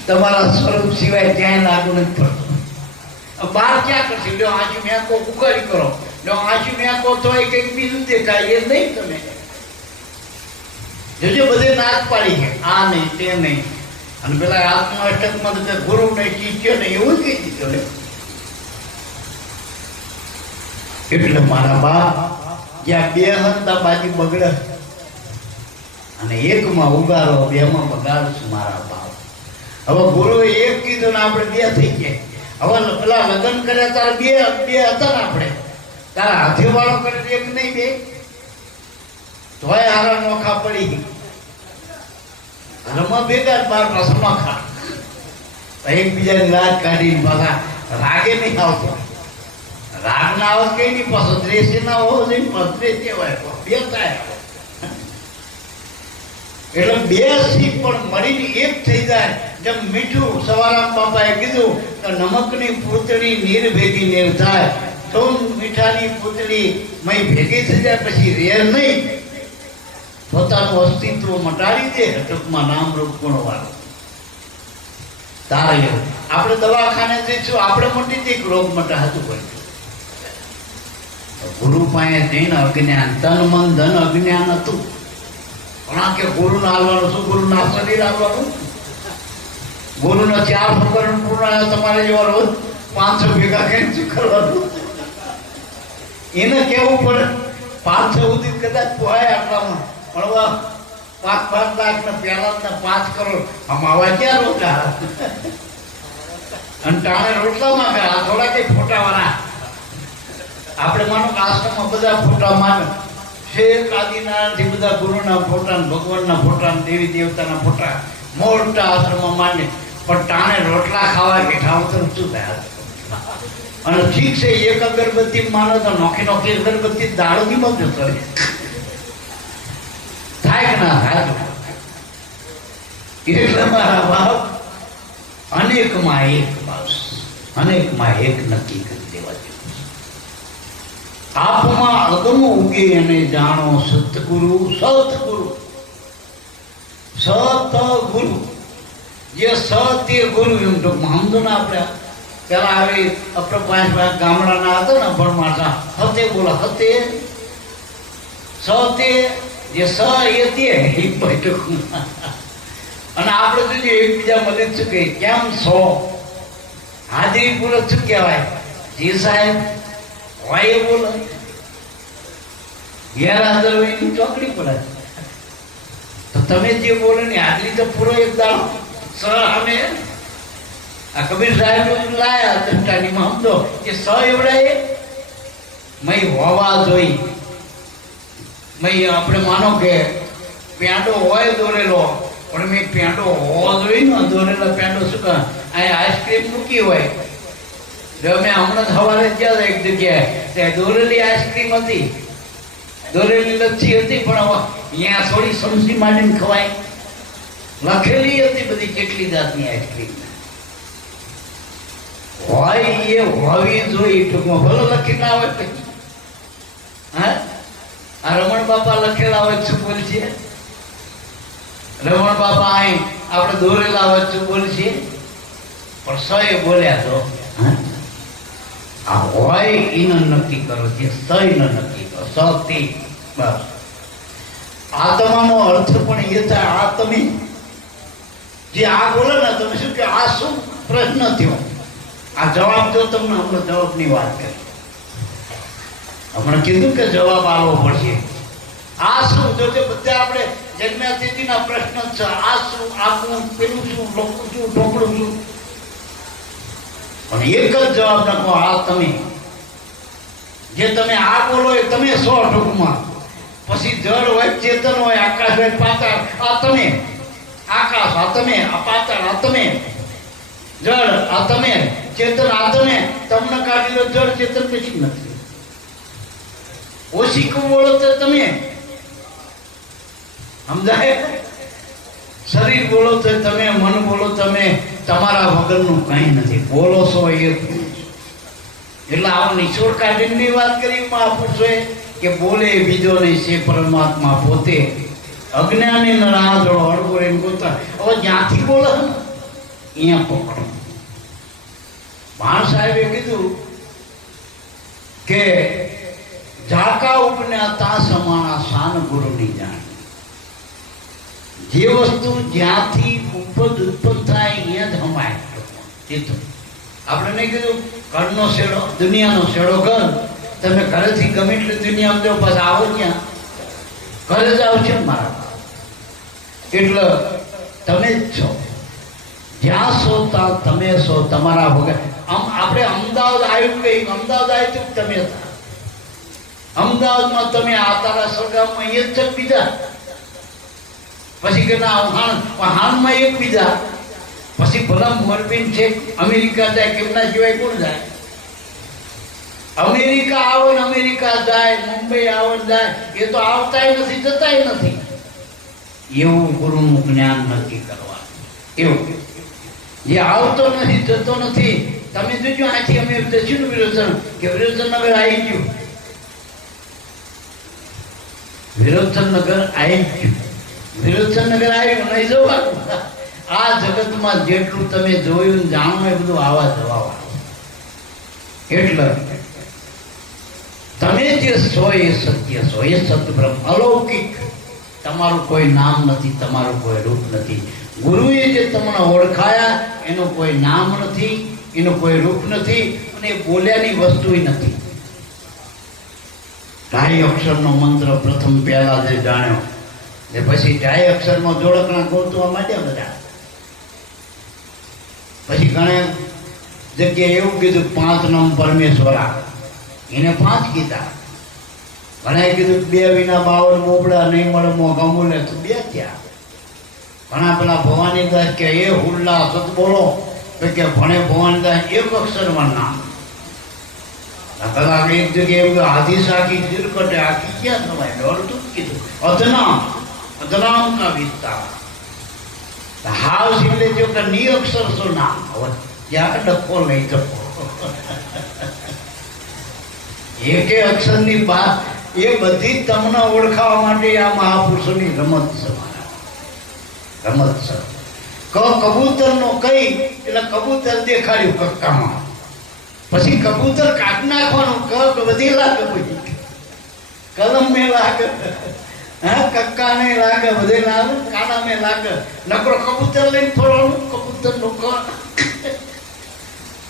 તમારા સ્વરૂપ સિવાય ક્યાંય લાગુ નથી પડતું. બહાર ક્યાં કરશે? લ્યો આજી મેકો ઉકાળી કરો, લ્યો આજી મેકો તો એ કંઈક બીજું દેખાય. એ નહીં. તમે જોજો બધે નાક પાડી છે, આ નહીં તે નહીં. અને પેલા આત્માષ્ટકમાં તો ગુરુ નહીં, શિષ્ય નહીં એવું કહી દીધું. એટલે મારા બાપ જ્યાં બે હંતા બાજી બગડે અને એકમાં ઉગારો, બેમાં બગાડશું. મારા બાપ હવે ગુરુએ એક કીધું ને આપણે બે થઈ ગયા. હવે પેલા લગ્ન કર્યા તારા બે હતા ને, આપણે તારા હાથે વાળો કરે એક નહીં બે, તોય હારા નોખા પડી. ઘરમાં ભેગા બાર રસમાં ખા એકબીજાની રાત કાઢીને પાછા રાગે નહીં આવતો. રાગ ના આવે કઈ નહીં, પાછો દ્રેષે ના હોવો જોઈએ, દ્રેષ કહેવાય. બે થાય એટલે બે શીખ પણ મળીને એક થઈ જાય. જેમ મીઠું સવારામ બાપાએ કીધું કે નમકની પૂતળી નીર ભેગી નીર થાય, તો મીઠાની પૂતળી મય ભેગી થઈ જાય પછી રેર નહીં, પોતાનું અસ્તિત્વ મટાડી દે. ટૂંકમાં નામ રૂપ ગુણ વાળું તારે આપણે દવાખાને જઈશું, આપણે મટી દે રોગ મટા હતું હોય. ગુરુ પાસે જઈને અજ્ઞાન, તન મન ધન અજ્ઞાન હતું. ઘણા કે ગુરુ ના હાલવાનું શું, ગુરુ ના શરીર હાલવાનું. ગુરુના 4 પ્રકરણ પૂર્ણ, તમારે જેવા રોજ 500 ભેગા કઈ શું કરવાનું? એને કેવું પડે 500 સુધી કદાચ પોહાય આટલામાં, મળવા 5 લાખ ને પહેલા 5 કરોડ અમાવા ક્યાં રોટલા? અને ટાણે રોટલામાં ગયા થોડા કઈ ફોટા વાળા. આપણે માનો કે આશ્રમમાં બધા ફોટા માને, શેખ આદિનારાયણથી બધા ગુરુના ફોટા, ભગવાનના ફોટા, દેવી દેવતાના ફોટા મોટા આશ્રમમાં માને, પણ ટાણે રોટલા ખાવા કે ઠાવતર શું થાય? અને ઠીક છે, એક અગરબત્તી માનો તો નોખી નોખી અગરબત્તી દાડોથી બધું કરે થાય કે ના થાય? એટલે મારા બાપ અનેકમાં એક, બસ અનેકમાં એક નક્કી કરી દેવા જેવું. આપમાં અગમ ઉગે અને જાણો સતગુરુ. સતગુરુ, સતગુરુ, જે સત્ય ગુરુ એમ તો સમજો ને. આપણે પેલા આવી આપણે 5 ગામડાના હતા ને ભણમાસા, હતે બોલા હતે, સતે જે સ એ તે બેઠક. અને આપણે જો એકબીજા મળે શું કહે, કેમ છો, હાજરી પૂરક શું કહેવાય? જી સાહેબ હોય એ બોલો. ગેરહાજર હોય એની ચોકડી પડે. તો તમે જે બોલો ને હાજરી તો પૂરો એક દાડો. સર અમે આ કબીર સાહેબ લાયા દંટાણીમાં, સમજો કે સ એવડાય મય હોવા જોઈ. મય આપણે માનો કે પેંડો હોય દોરેલો, પણ મેં પેંડો હોવો જોઈએ ને, દોરેલો પેંડો શું કહે, અહીંયા આઈસ્ક્રીમ મૂકી હોય. અમે હમણાં સવારે ગયા એક જગ્યાએ, ત્યાં દોરેલી આઈસ્ક્રીમ હતી, દોરેલી લચ્છી હતી, પણ અહીંયા થોડી સમજી માંડીને ખવાય. લખેલી હતી બધી કેટલી જાતની આઈસ્ક્રીમ હોય, એ હોવી જોઈએ ટૂંકમાં. ભલે લખી ના હોય પછી. હા, આ રમણ બાપા લખેલા હોય શું બોલ છે? રમણ બાપા અહીં આપણે દોરેલા હોય શું બોલ છે? પણ સય બોલ્યા તો આ હોય એને નક્કી કરો, જે સય ન નક્કી કરો. સતી બસ. આત્માનો અર્થ પણ એ થાય. આ તમે જે આ બોલો ને, તમે શું કે આ શું પ્રશ્ન થયો? આ જવાબ જો તમને હમણાં જવાબની વાત કરી, હમણાં કીધું કે જવાબ આવવો પડશે. આ શું જો બધા આપણે જન્મ્યાતિથિના પ્રશ્ન છે. આ શું, આખું, પેલું શું, લોકું શું, ઢોકળું શું, પણ એક જ જવાબ નાખો. આ તમે જે તમે આ બોલો એ તમે સો ટૂંકમાં. પછી જળ હોય, ચેતન હોય, આકાશ હોય, પાતાળ, આ તમે. આકાશ આ તમે, આ પાતાળ આ તમે, જળ આ તમે, ચેતન આ તમે. તમને કાઢી લો જળ ચેતન પછી નથી. ઓશિકું બોલો તો તમે, સમજાય? શરીર બોલો તો તમે, મન બોલો તમે, તમારા વગરનું કઈ નથી. બોલો છો એ. એટલે આવો નિચોડ કાઢીને વાત કરી મહાપુરુષોએ કે બોલે બીજો નહીં છે પરમાત્મા પોતે. અજ્ઞાની રાહ જોડો અડગો એમ ગોતા. હવે જ્યાંથી બોલે અહીંયા પકડો. ભાણ સાહેબે કીધું કે ઝાકા ઉપને તા સમાણા શાન ગુરુની જાણ. જે વસ્તુ જ્યાંથી ઉત્પન્ન થાય અહીંયા જ હમાય. આપણે નહીં કીધું ઘરનો શેડો, દુનિયાનો શેડો ઘર. તમે ઘરેથી ગમે એટલે દુનિયામાં જાઓ, પાછા આવો ક્યાં? ઘરે જ આવશે મારા. એટલે તમે જ છો. જ્યાં છો ત્યાં તમે છો. તમારા વગર આપણે અમદાવાદ આવ્યું કઈ, અમદાવાદ આવ્યું તમે હતા. અમદાવાદમાં તમે આ તારા સરગામમાં એ જ છે બીજા. પછી કે ના હાણમાં એક બીજા. પછી ભલા મોરબીન છે, અમેરિકા જાય, કેમના સિવાય કોણ જાય? અમેરિકા આવો ને અમેરિકા જાય, મુંબઈ આવો ને જાય. એ તો આવતાય નથી, જતાય નથી. એવું ગુરુનું જ્ઞાન નક્કી કરવાનું. એવું જે આવતો નથી, જતો નથી. તમે જોજો આથી અમે દક્ષિણ વિરોચન કે વિરોચનનગર આવી ગયું. વિરોચનનગર આવી ગયું. વિરોચનનગર આવ્યું નહીં જવાનું. આ જગતમાં જેટલું તમે જોયું જાણો એ બધું આવા જવા. એટલે તમે જે છો એ સત્ય છો, એ સતબ્રહ્મ અલૌકિક. તમારું કોઈ નામ નથી, તમારું કોઈ રૂપ નથી. ગુરુએ જે તમને ઓળખાયા એનું કોઈ નામ નથી, એનું કોઈ રૂપ નથી, અને એ બોલ્યાની વસ્તુ નથી. 2 અક્ષરનો મંત્ર પ્રથમ પહેલા જે જાણ્યો એ પછી 2 અક્ષરમાં જોડકણા ગોતવા માંડ્યા બધા. પછી ઘણા જગ્યાએ એવું કીધું 5 નામ પરમેશ્વરા, એને 5 કીધા. ઘણાએ કીધું 2 વિના 52 મોબડા નહીં મળે મોઘા મૂલે તો 2 થયા. ઘણા પેલા ભવાનીદાસ કે એ હુલ્લા સત બોલો કે ભણે ભવાનીદાસ 1 અક્ષરમાં નામ. પેલા એક જગ્યાએ એવું આધી સાખી ચીરકટે આખી ક્યાં થવાય ડરતું જ કીધું અધનામ કા વિસ્તાર હાવ સિલે જો કે નિઅક્ષર સો નામ. હવે ત્યાં ડખો લઈ જવો એકે અક્ષરની વાત એ બધી તમને ઓળખાવા માટે આ મહાપુરુષોની રમત છે. રમત છે. કબૂતર નો કઈ એટલે કબૂતર દેખાડ્યું કક્કામાં, પછી કબૂતર કાઢી નાખવાનું. બધી લાગે, પછી કલમ મેં લાગે, હા કક્કા ને લાગે, બધે લાગે, કાના મેં લાગે. નકરો કબૂતર લઈને ફરવાનું. કબૂતર નું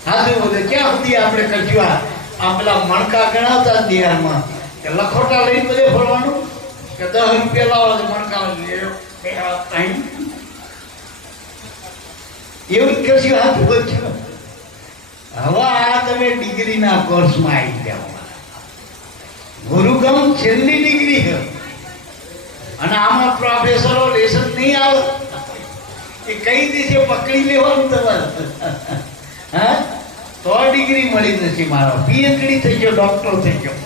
હાજુ બધે ક્યાં સુધી આપણે કજવા આ પેલા મણકા ગણાવતા બિહારમાં કે લખોટા લઈને બધે ફરવાનું કે 10 રૂપિયા લાવો તો મણકા એવું જ કશું હાથ બચ્યો. હવે આ તમે ડિગ્રીના કોર્સમાં આવી ગયા. ગુરુગમ છેલ્લી ડિગ્રી છે અને આમાં પ્રોફેસરો લેસન નહીં આવે એ કઈ દિવસે પકડી લેવાનું તમારે. હા તો ડિગ્રી મળી જશે. મારો પીએચડી થઈ ગયો, ડોક્ટર થઈ ગયો,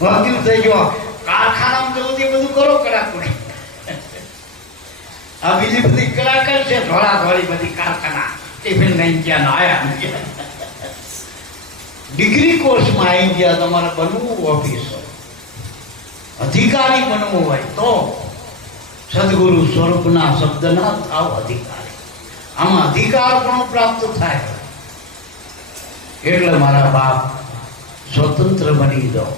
વકીલ થઈ ગયો, કારખાનામાં જવું તે બધું કરો કડાકુડી. આ બીજી બધી કલાકાર છે ધોળા ધોળી બધી કારખાના ટિફિન લઈને ક્યાં આવ્યા. ડિગ્રી કોર્સમાં આવી ગયા. તમારે બનવું ઓફિસર, અધિકારી બનવું હોય તો સદગુરુ સ્વરૂપના શબ્દના થાવ અધિકારી. આમાં અધિકાર પણ પ્રાપ્ત થાય. એટલે મારા બાપ સ્વતંત્ર બની જાઓ.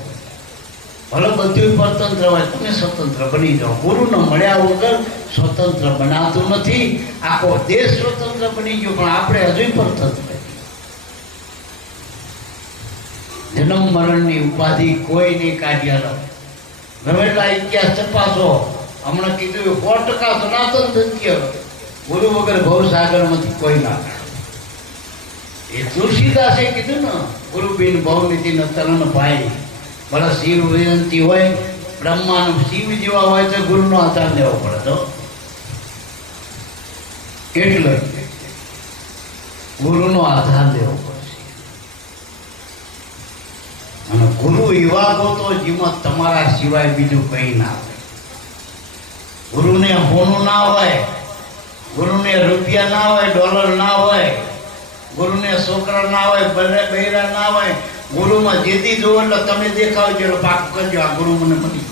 ભલે બધું પરતંત્ર હોય, તમે સ્વતંત્ર બની જાઓ. ગુરુને મળ્યા વગર સ્વતંત્ર બનાતું નથી. આખો દેશ સ્વતંત્ર બની ગયો પણ આપણે હજુ પરતંત્ર. જન્મ મરણની ઉપાધિ કોઈ નહીં કાઢ્યા. ગમે એટલા ઇતિહાસ તપાસો, હમણાં કીધું 100% સનાતન સત્ય. ગુરુ વગર ભવસાગરમાંથી કોઈ ના. એ તુલસીદાસે કીધું ને ગુરુબિન ભવનિધિ ન તરણ ભાઈ. ભલે શિવ વિનંતી હોય, બ્રહ્માનું શિવ જેવા હોય તો ગુરુનો આધાર લેવો પડે. તો એટલે ગુરુનો આધાર લેવો પડશે. અને ગુરુ એવા ગોતો જેમાં તમારા સિવાય બીજું કઈ ના હોય. ગુરુને હોનું ના હોય, ગુરુને રૂપિયા ના હોય, ડોલર ના હોય, ગુરુને છોકરા ના હોય, બૈરા ના હોય. ગુરુમાં જેથી જોવો એટલે તમે દેખાવજો એટલે પાક કરજો આ ગુરુ મને મળી.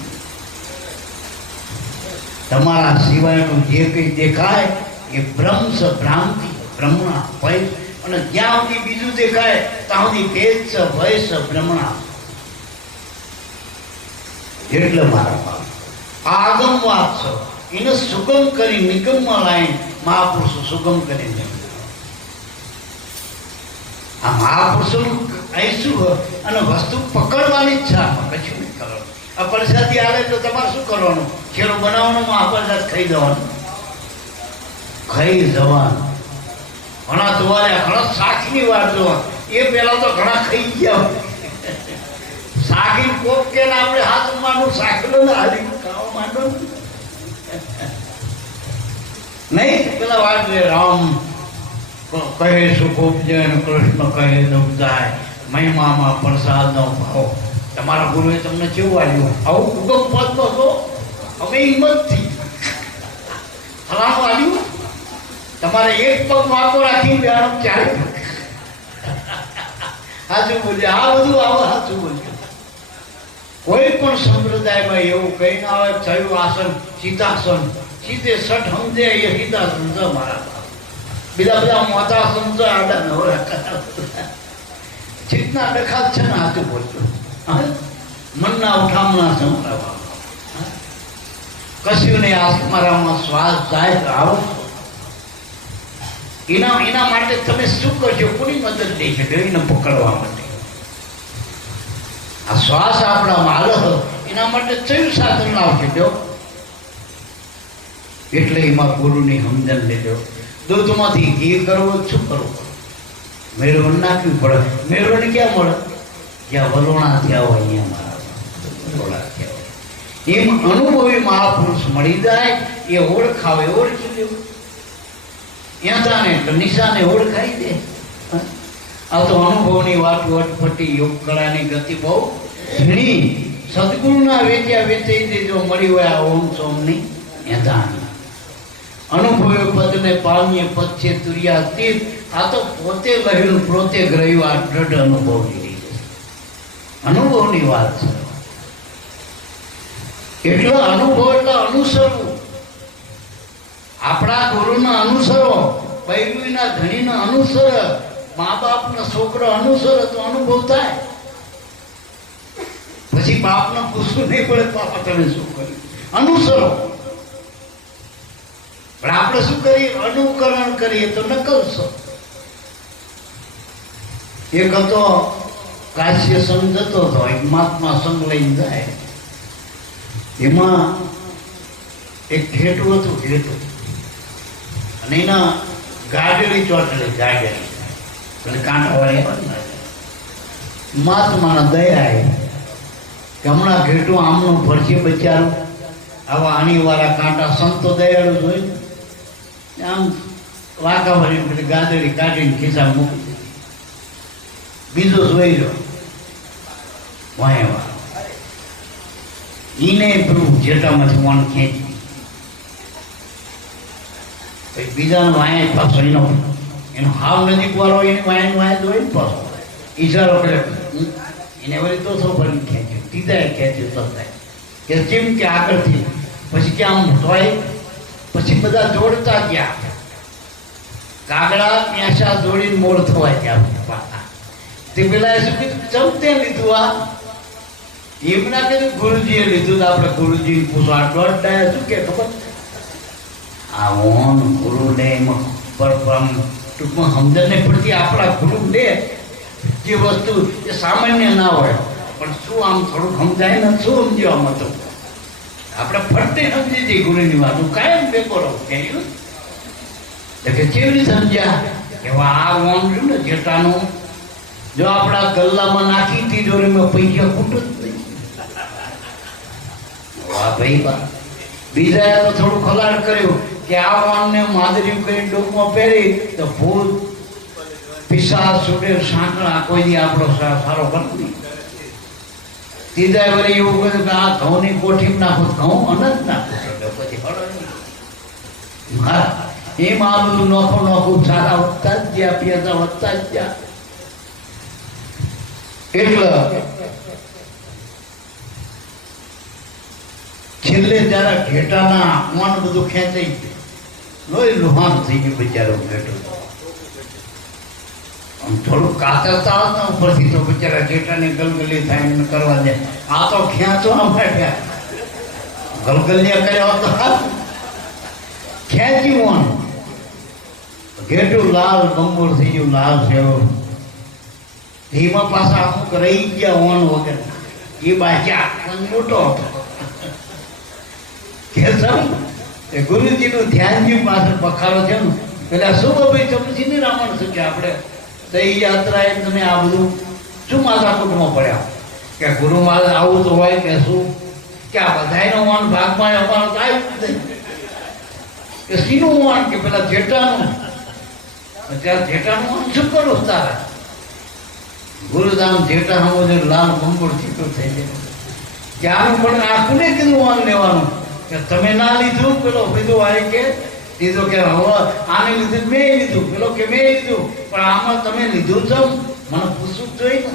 તમારા સિવાયનું જે કંઈ દેખાય એ ભ્રમ છે, ભ્રાંતિ, ભ્રમણા, ભય. અને જ્યાં સુધી બીજું દેખાય ત્યાં સુધી ભેદ છે, ભય છે, ભ્રમણા. એટલે મારા બાપ આ આગમ વાત છે. એને સુગમ કરી નિગમમાં લાઈન મહાપુરુષો સુગમ કરીને આ મહાપુરુષોનું અહીં શું અને વસ્તુ પકડવાની જ છે. આમાં કશું નહીં કરવાનું. આ પ્રસાદી આવે તો તમારે શું કરવાનું? શેરો બનાવવાનું, આ પ્રસાદ ખાઈ જવાનું. ખાઈ જવાનું. ઘણા જોવાયા, ઘણા સાખીની વાત જોવા. એ પેલા તો ઘણા ખાઈ ગયા. સાખી કોક કે આપણે હાથમાંનું સાખેલો ને હાલી ખાવા માંડો નહીં. પેલા વાત રામ કહે સુખ ઉપજે, કૃષ્ણ કહે દુઃખ જાય, મહિમામાં પ્રસાદ નો ભાવ. તમારા ગુરુએ તમને કેવું આવ્યું? આવું ઉગમ પદ નો છો. હવે હિંમત થી ફલાણું આવ્યું. તમારે એક પગ વાંકો રાખી બેહાડો ચાલે. સાચું બોલજો. આ બધું આવો સાચું બોલજો. કોઈ પણ સંપ્રદાયમાં એવું કઈ ના હોય થયું આસન સીતાસન સીધે સઠ સમજે એ સીતાસન છે મારા. બીજા બધા મોતાસન છે આડા નવરા ચિતના ડખા છે ને. હાથું બોલજો. મનના ઉઠામણા સંભળાવવા, કશું ને આત્મારામાં શ્વાસ જાય તો આવો. એના માટે તમે શું કરશો? કોની મદદ લઈ શકો? એને પકડવા માટે આ શ્વાસ આપણામાં હાલો, એના માટે કયું સાધન લાવશે? જો એટલે એમાં ગુરુની સમજણ લેજો. દૂધમાંથી ઘી કરવો, શું કરવું? મેળવણ નાખવી પડે. મેળવણ ક્યાં મળે? જ્યાં વલોણા થયા હોય અહીંયા મારા વલોણા થયા હોય. એમ અનુભવી મહાપુરુષ મળી જાય, એ ઓળખાવે, ઓળખી લેવું. યાતાને નિશાને ઓળખાઈ દે. આ તો અનુભવની વાત વટપટી યોગ કળાની ગતિ બહુ ઝીણી. સદગુરુના વેચ્યા વેચાઈ દે જો મળી હોય આ ઓમ સોમની યાતાની. અનુભવે પદને પામીએ પદ છે તુર્યા તીર. આ તો પોતે લહેરું પોતે ગ્રહ્યું. આ દ્રઢ અનુભવ લીધી છે, અનુભવની વાત છે. એટલે અનુભવ એટલે અનુસરવું. આપણા ગુરુના અનુસરો, બૈરુના ધણીના અનુસર, મા બાપના છોકરો અનુસર તો અનુભવ થાય. પછી બાપને પૂછવું નહીં પડે, બાપા તમે શું કર્યું? અનુસરો. પણ આપણે શું કરીએ? અનુકરણ કરીએ તો નકલશો. એક હતો કાશ્ય સંઘ જતો હતો, એક મહાત્મા સંઘ લઈને જાય. એમાં એક ઘેટું હતું, ઘેટું, અને એના ગાડડી ચોટલી, ગાડડી એટલે કાંટા વાળી. મહાત્માના દયા આવી કે હમણાં ઘેટું આમનું ભરશે બચારું. આવા આણીવાળા કાંટા સંતો દયાળુ જોઈને આમ વાંકા ભરી પેલી ગાદડી કાઢીને ખિસ્સા મૂકી દે. બીજો જોઈ લો વાયા એને પેલું જેટામાંથી વણ ખેંચી, પછી બીજાનો વાયા પાછો એનો હાવ નજીક વાળો એને વાયા વાયા જોઈને પાછો ઈશારો કરે એને વળી તો સૌ ભરી ખેંચ્યું, સીધા ખેંચ્યું તો થાય કે કેમ કે આગળથી પછી ક્યાં આમ ધોય. પછી બધા જોડતા ગયા, કાગડા પ્યાસા જોડીને મોડ થવાય ત્યાં. તે પેલા શું કીધું? ચમતે લીધું. આ એમના કીધું ગુરુજીએ લીધું. આપણે ગુરુજી પૂછવા દોઢ ડાયા શું કે ખબર? આ ઓન ગુરુ ને એમાં ટૂંકમાં સમજણ નહીં પડતી. આપણા ગુરુ ને જે વસ્તુ એ સામાન્ય ના હોય, પણ શું આમ થોડુંક સમજાય ને શું સમજવામાં હતું. આપણે ફરતે સમજી જઈએ ગુરુની વાત. હું કાયમ ભેગો રહું કેવી રીતે સમજ્યા કે આ ઓન રહ્યું ને જેટાનું, જો આપણા ગલ્લામાં નાખી તિજોરીમાં પૈસા ખૂટું જ નહીં. વાહ ભાઈ વાહ. બીજાએ તો થોડું ખલાડ કર્યું કે આ વાનને માદરી કરીને ડોકમાં પહેરી તો ભૂત પિશાચ સુડેર સાંકળા કોઈ દી આપણો સારો કરતો નહીં. ત્રીજાએ વળી એવું કહ્યું કે આ ઘઉંની કોઠી નાખો, ઘઉં અનંત નાખો, પછી હળો નહીં. એમ આ બધું નોખું નોખું સારા વધતા જ ગયા, પિયાસા વધતા જ ગયા. એટલે છેલ્લે જયારે ઘેટાના મન બધું ખેંચાઈ ગયું, લોહી લુહાન થઈ ગયું બિચારો ઘેટું. થોડું કાતરતા હતા ઉપરથી તો બિચારા ઘેટાને ગલગલી થાય કરવા દે. આ તો ખેંચવા માંડ્યા, ગલગલિયા કર્યા તો ખેંચી મન. ઘેટું લાલ ગંભીર થઈ ગયું, લાલ સેવો. એમાં પાછા અમુક રહી ગયા ઓન વગર, એ બાચ્યા મોટો હતો. ગુરુજીનું ધ્યાનજી પાછળ પખારો છે ને, પેલા શું ભાઈ ચમચી નહીં રાવણ શકે આપણે દહી યાત્રાએ તમે આ બધું શું માથાકૂટમાં પડ્યા કે ગુરુ માલ આવું તો હોય કે શું, કે આ બધાનો વાન ભાગમાં અમારો તો આવ્યું જ નહીં. કે શીનું વાન? કે પેલા જેટાનું. અત્યારે જેટાનું વાન શું કરું તારા? ગુરુધામ જેટા સમજો લાલ કંકુડ ચીટું થઈ જાય. ત્યાંનું પણ આખું ને કીધું વાન લેવાનું કે તમે ના લીધું. પેલો બીજો આવે કે લીધો કે હવે આને લીધું મેં લીધું, પેલો કે મેં લીધું, પણ આમાં તમે લીધું છો મને પૂછવું જોઈએ ને.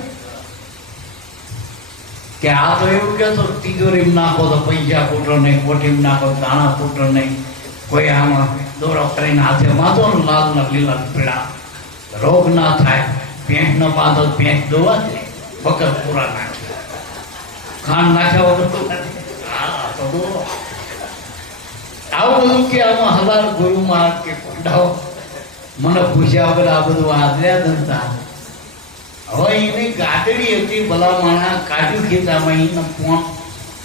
કે આ તો એવું કહેતો તિજોરીમાં નાખો તો પૈસા ફૂટો નહીં, કોઠીમાં નાખો દાણા ફૂટો નહીં, કોઈ આમાં દોરો કરીને હાથે બાંધો ને લાલ ના લીલા પીળા, રોગ ના થાય. પેન્ટ ન બાંધો, પેન્ટ દોવા દે, વગર પૂરા નાખે. ખાંડ નાખ્યા વગર તો બોલો. આવું બધું કે આમાં હલાલ ગુરુ મહારાજ કે કોંડાઓ મને પૂછ્યા વગર આ બધું આદર્યા ધંધા. હવે એની ગાડડી હતી ભલા માણા કાઢ્યું ખેતામાં એને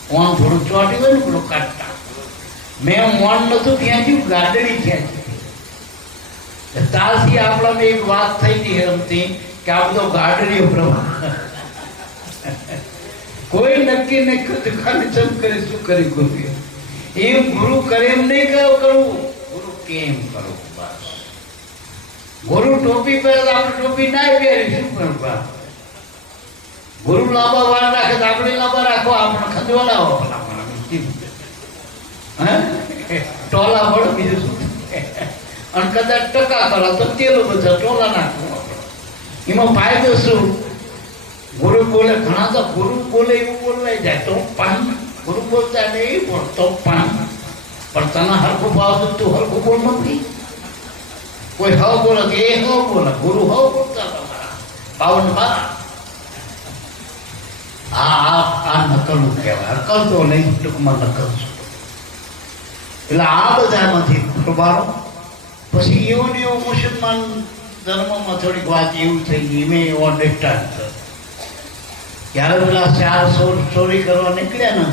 પોન થોડું ચોટી હોય ને પેલું કાઢતા. મેં મોન નતું ખેંચ્યું, ગાડડી ખેંચી. ત્યારથી આપણાને એક વાત થઈ હતી રમતી કે આ બધો ગાડડીઓ પ્રવાહ. કોઈ નક્કી નહીં ખાલી ચમ કરે શું કરી ગુરુ એમ ગુરુ કરે એમ નહીં કરવું, ગુરુ કેમ કરવું. બસ ગુરુ ટોપી પહેરે તો આપણે ટોપી ના પહેરી શું કરવું. ગુરુ લાંબા વાર રાખે તો આપણે લાંબા રાખો, આપણે ખંજવાળા હો ટોલા પડે બીજું શું. અને કદાચ ટકા કરો તો તેલ બધા ટોલા નાખવું. એમાં ફાયદો શું? ગુરુ બોલે ઘણા તો ગુરુ બોલે એવું બોલવાય જાય તો પાન. ગુરુ બોલતા નહીં બોલતો પાન, પણ તને હરખું ભાવ તું હરખું બોલ નથી. કોઈ હવ બોલે એ હવ બોલે, ગુરુ હવ બોલતા તમારા બાવન મારા. આ નકલનું કહેવાય. અકલ તો નહીં, ટૂંકમાં નકલ છું. એટલે આ બધામાંથી ફરવાનો. પછી એવો ને એવો મુસલમાન ધર્મમાં થોડીક વાત એવું થઈ ગઈ, મેં અન્ડરસ્ટાન્ડ થયો. ત્યારે પેલા 4 ચોરી કરવા નીકળ્યા ને,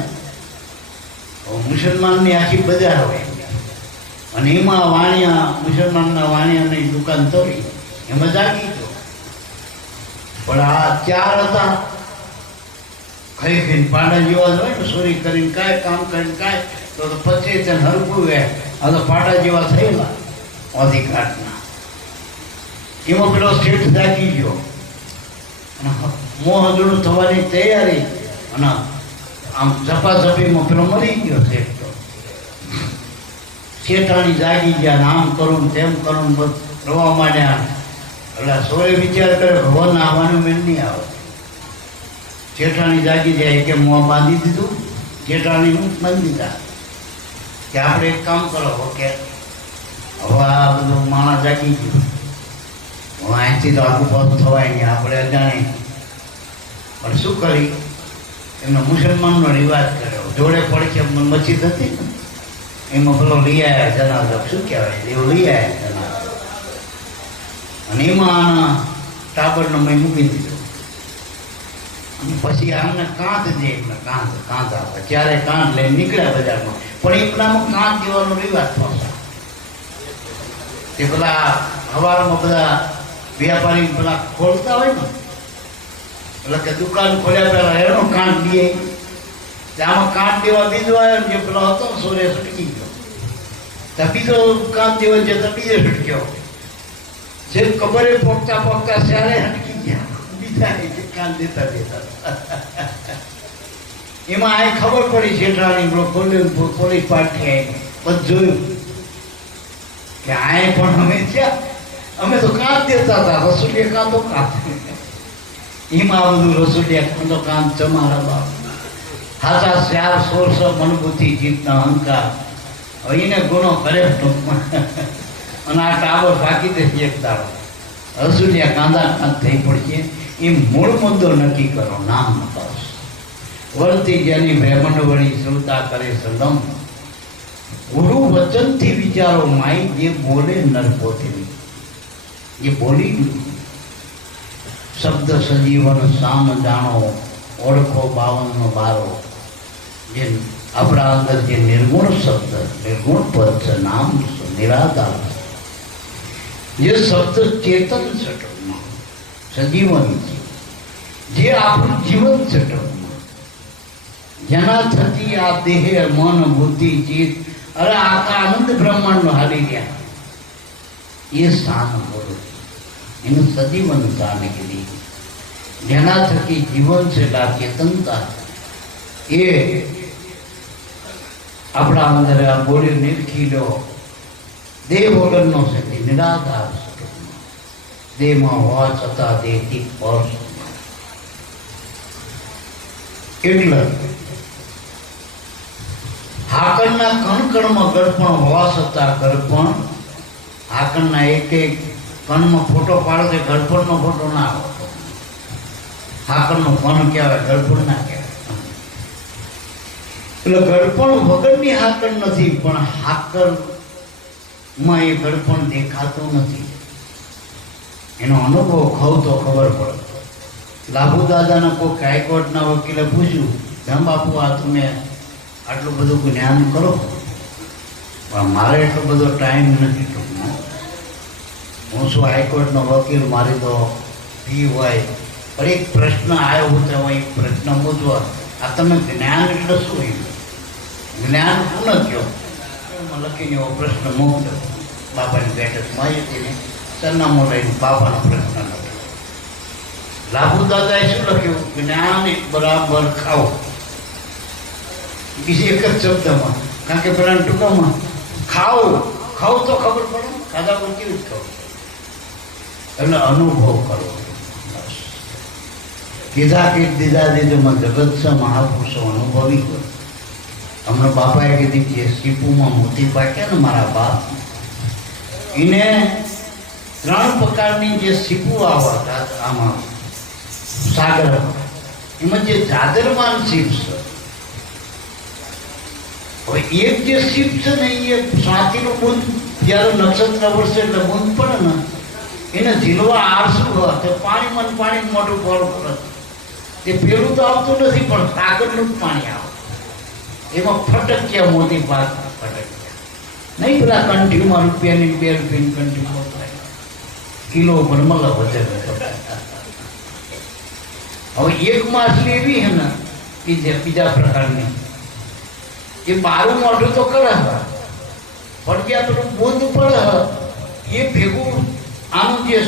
મુસલમાનની આખી બજાર હોય અને એમાં વાણિયા મુસલમાનના વાણિયાની દુકાન તોડી એમાં જાગી ગયો. પણ આ 4 હતા ખાઈ ખાઈને પાડા જેવા જ હોય ને, ચોરી કરીને કાંઈ કામ કરીને કાંઈ તો 25 હરકું ગયા. આ તો પાડા જેવા થયેલા અધિકારના. એમાં પેલો શેઠ જાગી ગયો અને મોહજોડું થવાની તૈયારી અને આમ ઝપાઝપીમાં પેલો મરી ગયો શેઠ. તો શેઠાણી જાગી ગયા, આમ કરું તેમ કરું રવા માંડ્યા. એટલે સોરે વિચાર કરે ભવન આવવાનું મેળ નહીં આવે. શેઠાણી જાગી જાય કે મોં બાંધી દીધું. શેઠાણીનું બાંધી દીધા કે આપણે એક કામ કરો કે હવે આ બધું માણસ જાગી ગયું, હવે અહીંથી તો આખું બંધ થવાય નહીં, આપણે અજાણી. પણ શું કરી એમનો મુસલમાનનો રિવાજ કર્યો. જોડે પડખે મસ્જિદ હતી ને, એમાં પેલો લઈ આવ્યા જનાઝો, શું કહેવાય એવું લઈ આવ્યા જનાઝો. અને એમાં આના ટાબરનો મેં મૂકી દીધો. અને પછી આમને કાંધ દે, એમને કાંધ આપે. ત્યારે કાંધ લઈને નીકળ્યા બજારમાં. પણ એમનામાં કાંધ દેવાનો રિવાજ થશે. તે પેલા હવારમાં બધા વ્યાપારી પેલા ખોલતા હોય ને, એટલે કે દુકાન ખોલ્યા પહેલા એનો કાંટ દે. આમાં કાંટ દેવા બીજો આવ્યો ને, જે પેલો હતો સોરે છટકી ગયો. ત્યાં બીજો કાંટ દેવા જે તો બીજો છટક્યો. જે ખબરે પોકતા ત્યારે હટકી ગયા બીજા કાંટ દેતા દેતા. એમાં આ ખબર પડી શેઠાણી પોલીસ પાર્ટી આવી બધું જોયું કે આ પણ અમે થયા, અમે તો કાંત દેતા હતા. રસોડિયા કાંતો કાંત, એમાં બધું રસોડિયા કાંતો કાંત ચમારા બાપ હાથા 4 મનબુદ્ધિ જીતના અહંકાર. હવે એને ગુનો કરે ટૂંકમાં. અને આ ટાવર ફાંકી દે એક તારો રસોડિયા કાંદા કાંત થઈ પડશે. એ મૂળ મુદ્દો નક્કી કરો, નામ બતાવશ વળતી જેની બ્રહ્મંડ વળી શ્રુતા કરે સદમ. ગુરુ વચનથી વિચારો માઈ, જે બોલે નર પોતે જે બોલી શબ્દ સજીવન સામ જાણો, ઓળખો 52નો બારો. જે આપણા અંદર જે નિર્ગુણ શબ્દ, નિર્ગુણ પદ છે, નામ નિરાધાર. જે શબ્દ ચેતન ચટકમાં સજીવન છે, જે આપણું જીવન ચટકમાં, જેના થકી આ દેહ મન બુદ્ધિ ચિત્ત અરે આખા આનંદ બ્રહ્માંડ હાલી ગયા. એ સ્થાન બોલો, એનું સજીવન સ્થાન કીધી. જેના થકી જીવન છે ચેતનતા, એ આપણા અંદર આ બોલી નિરખી લો. દેહ વગરનો છે તે નિરાધાર છે. દેહમાં હોવા છતાં દેહથી પર. એટલે હાકણના કણકણમાં ગળપણ હોવા છતાં ગળપણ. હાકણના એક કણમાં ફોટો પાડો તો ગળપણનો ફોટો ના આવે. હાકણનો કણ કહેવાય, ગળપણ ના કહેવાય. એટલે ગળપણ વગરની હાકર નથી, પણ હાકરમાં એ ગળપણ દેખાતું નથી. એનો અનુભવ ખાવ તો ખબર પડે. લાભુ દાદાના કોઈ હાઈકોર્ટના વકીલે પૂછ્યું, ધમ બાપુ આ તમે આટલું બધું જ્ઞાન કરો, પણ મારે એટલો બધો ટાઈમ નથી. ટૂંકમાં હું શું હાઈકોર્ટનો વકીલ, મારી તો ફી હોય, પણ એક પ્રશ્ન આવ્યો હું તો એક પ્રશ્ન મૂજવા, આ તમે જ્ઞાન એટલે શું? જ્ઞાન શું કયો? લખીને એવો પ્રશ્ન મૂક્યો. બાપાની બેઠકમાં આવી હતી ને, સરનામું લઈને બાપાનો પ્રશ્ન લખ્યો. લાભુ દાદાએ શું લખ્યું? જ્ઞાન બરાબર ખાઓ. બીજી એક જ શબ્દમાં, કારણ કે પેલા ટૂંકામાં ખાઓ, ખાઓ તો ખબર પડે, ખાધા પર કેવી જ ખાવ. એટલે અનુભવ કરો. કીધા કે દીધા દીધમાં જગત છે મહાપુરુષો અનુભવી હોય. હમણાં બાપાએ કીધી કે સીપુમાં મોતી પાક્યા ને મારા બાપ, એને 3 પ્રકારની જે સીપુ આવતા આમાં સાગર, એમાં જે જાદરમાન સીપ છે. હવે એક જે સીપ છે ને એ સ્વાતિનું બુંદ જ્યારે નક્ષત્ર વર્ષે એટલે બુંદ પડે ને એને ઝીલવા આરસું હોય તો પાણીમાં પાણી મોટું પડે પડે. તે પેલું તો આવતું નથી, પણ સાગરનું જ પાણી આવે. એમાં ફટક્યા મોતી પાક ફટક્યા નહીં. પેલા કંઠીમાં રૂપિયાની 2 રૂપિયાની કંઠીમાં થાય, કિલો પર મળે વધે. હવે એક માછલી એવી છે ને બીજા પ્રકારની, એ બારું મોઢું તો કરે, પણ ત્યાં પેલું બુંદ પડે એ ભેગું આનું જે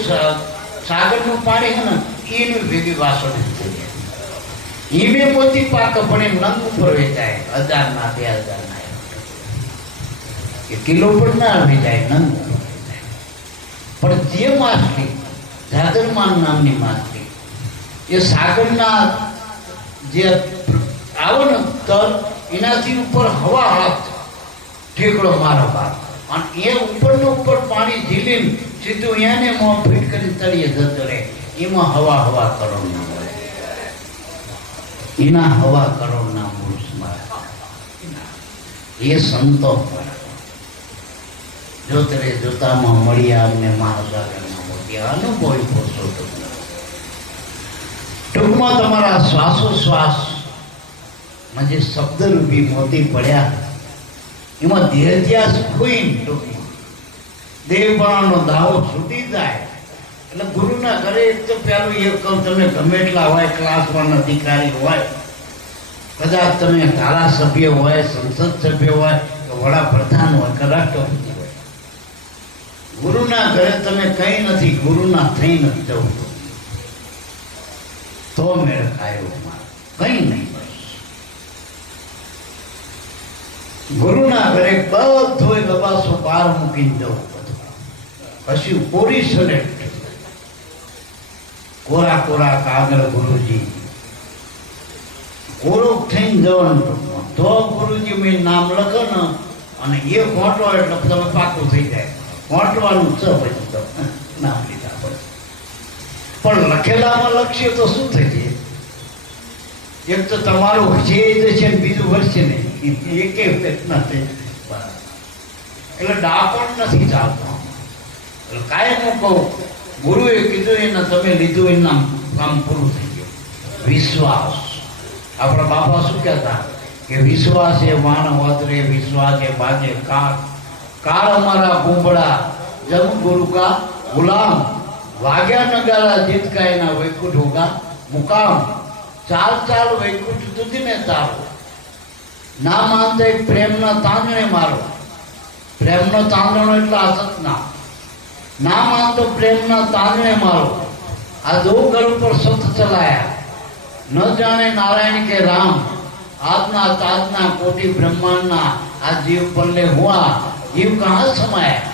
સાગરનું પાણી છે ને એનું ભેગી વાસણ થઈ જાય. હિમે મોતી પાક પણ એ નંગ ઉપર વેચાય 1000ના 2000ના, એ કિલો પર ના વેચાય, નંગ ઉપર વેચાય. પણ જે માછલી જાદરમાન નામની માછલી એ સાગરના જે આવે ને તર એનાથી ઉપર હવા હાથ ઠેકડો મારો બાપ, અને એ ઉપરનું ઉપર પાણી ઝીલીને સીધું એને મોં ફીટ કરી તળીએ જતો રહે. એમાં હવા કરોડના હોય, એના હવા કરોડના પુરુષમાં એ સંતો જોતરે જોતામાં મળ્યા અમને મહાસાગરમાં મોતી. અનુભવી પુરુષોત્તમ. ટૂંકમાં તમારા શ્વાસોશ્વાસ માં જે શબ્દરૂપી મોતી પડ્યા એમાં દેહત્યાસ ખોઈને ટૂંકમાં દેહપણાનો દાવો છૂટી જાય. એટલે ગુરુના ઘરે એક તો પેલું એ કહું, તમે ગમે એટલા હોય, ક્લાસ 1 અધિકારી હોય, કદાચ તમે ધારાસભ્ય હોય, સંસદ સભ્ય હોય, કે વડાપ્રધાન હોય, કે રાષ્ટ્રપતિ હોય, ગુરુના ઘરે તમે કંઈ નથી, ગુરુના થઈ નથી જવું તો મેળ ખાયો. કંઈ નહીં, ગુરુના ઘરે બધો લબાસો બહાર મૂકીને જવું. પછી કોરી સલેટ, કોરા કાગળ ગુરુજી, કોરો થઈને જવાનું. તો ગુરુજી મેં નામ લખો ને અને એ ફોટો એટલે તમે પાકું થઈ જાય. ફોટવાનું છે પછી તો નામ લીધા પછી. પણ લખેલામાં લખશે તો શું થઈ જાય? એક તો તમારું જે છે ને બીજું વર્ષે નહીં, એક નથી. એટલે ડાપણ નથી ચાલતો. એટલે કાંઈ હું કહું, ગુરુએ કીધું એને તમે લીધું, એના કામ પૂરું થઈ ગયું. વિશ્વાસ. આપણા બાપા શું કહેતા કે વિશ્વાસ એ વાણ વાદરે, વિશ્વાસ એ બાજે કાળ અમારા ગુંબડા, જમ ગુરુ કા ગુલામ, વાગ્યા નગારા જીત કા એના વૈકુંઠ હોગા મુકામ. ચાલ વૈકુંઠ સુધી ને તારો, ના માનતા પ્રેમના તાંદણે મારો. પ્રેમનો તાંદણો એટલે આસતના, ના માનતો પ્રેમના તાંદણે મારો. આ 2 ગળ ઉપર સત ચલાયા, ન જાણે નારાયણ કે રામ. આજના તાજના કોટી બ્રહ્માંડના આ જીવ પલ્લે હુઆ, જીવ કહા સમાયા.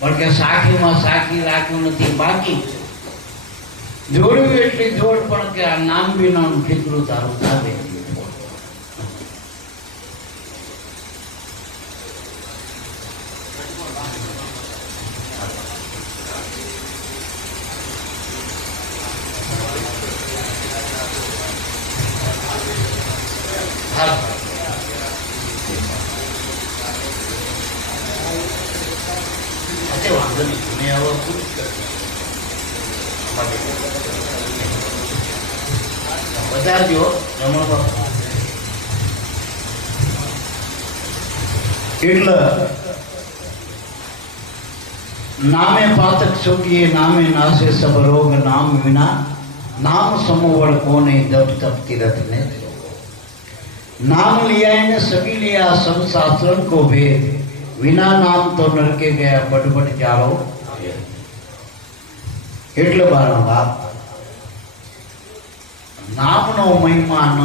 પણ કે સાખીમાં સાખી રાખ્યું નથી બાકી. જોડ્યું એટલી જોડ, પણ કે આ નામ વિનાનું ઠીકરું તારું થાવે. હા વાંધો નહીં, મેં હવે પૂરું જ બધા જો રમણ બાપુ એટલે નામે પાતક છોટીએ નામે નાશે સબ રોગ નામ વિના નામ સમોવડ કોને દબ તપ તીરથ ने नाम लिया ने सभी लिया सब शास्त्रन को भेद विना नाम तो नरके गया बटबट जारो એટલે બારા બાપ નામનો મહિમા ન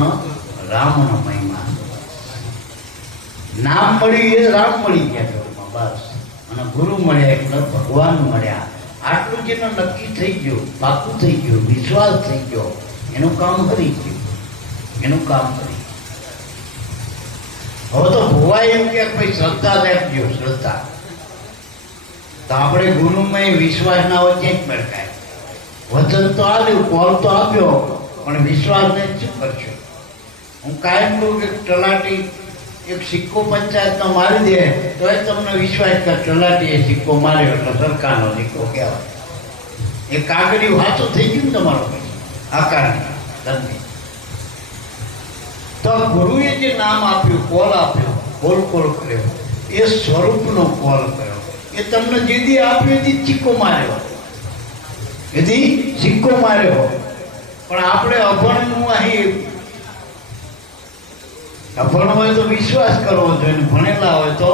રામનો મહિમા નામ મળી એ રામ મળી ગયા બસ અને ગુરુ મળ્યા એટલે ભગવાન મળ્યા આટલું જેનો નક્કી થઈ ગયું પાકું થઈ ગયું વિશ્વાસ થઈ ગયો એનું કામ કરી ગયું એનું કામ કરી હવે તો ભોવાય એમ કે ભાઈ શ્રદ્ધા રાખજો શ્રદ્ધા તો આપણે ગુરુમાં વિશ્વાસ ના હોય ક્યાંક ભડકાય વચન તો આવ્યું કોલ તો આપ્યો પણ વિશ્વાસને શું કરશો હું કાયમ કહું કે તલાટી એક સિક્કો પંચાયતનો મારી દે તો એ તમને વિશ્વાસ કર તલાટીએ સિક્કો માર્યો એટલે સરકારનો સિક્કો કહેવાય એ કાગળિયું સાચું થઈ ગયું ને તમારો પછી આકારની ધનની તો ગુરુએ જે નામ આપ્યું કોલ આપ્યો કોલ કર્યો એ સ્વરૂપનો કોલ કર્યો એ તમને જે દી આપ્યું એથી સિક્કો માર્યો એથી સિક્કો માર્યો પણ આપણે અભણનું અહીં અભણ હોય તો વિશ્વાસ કરવો જોઈએ, ભણેલા હોય તો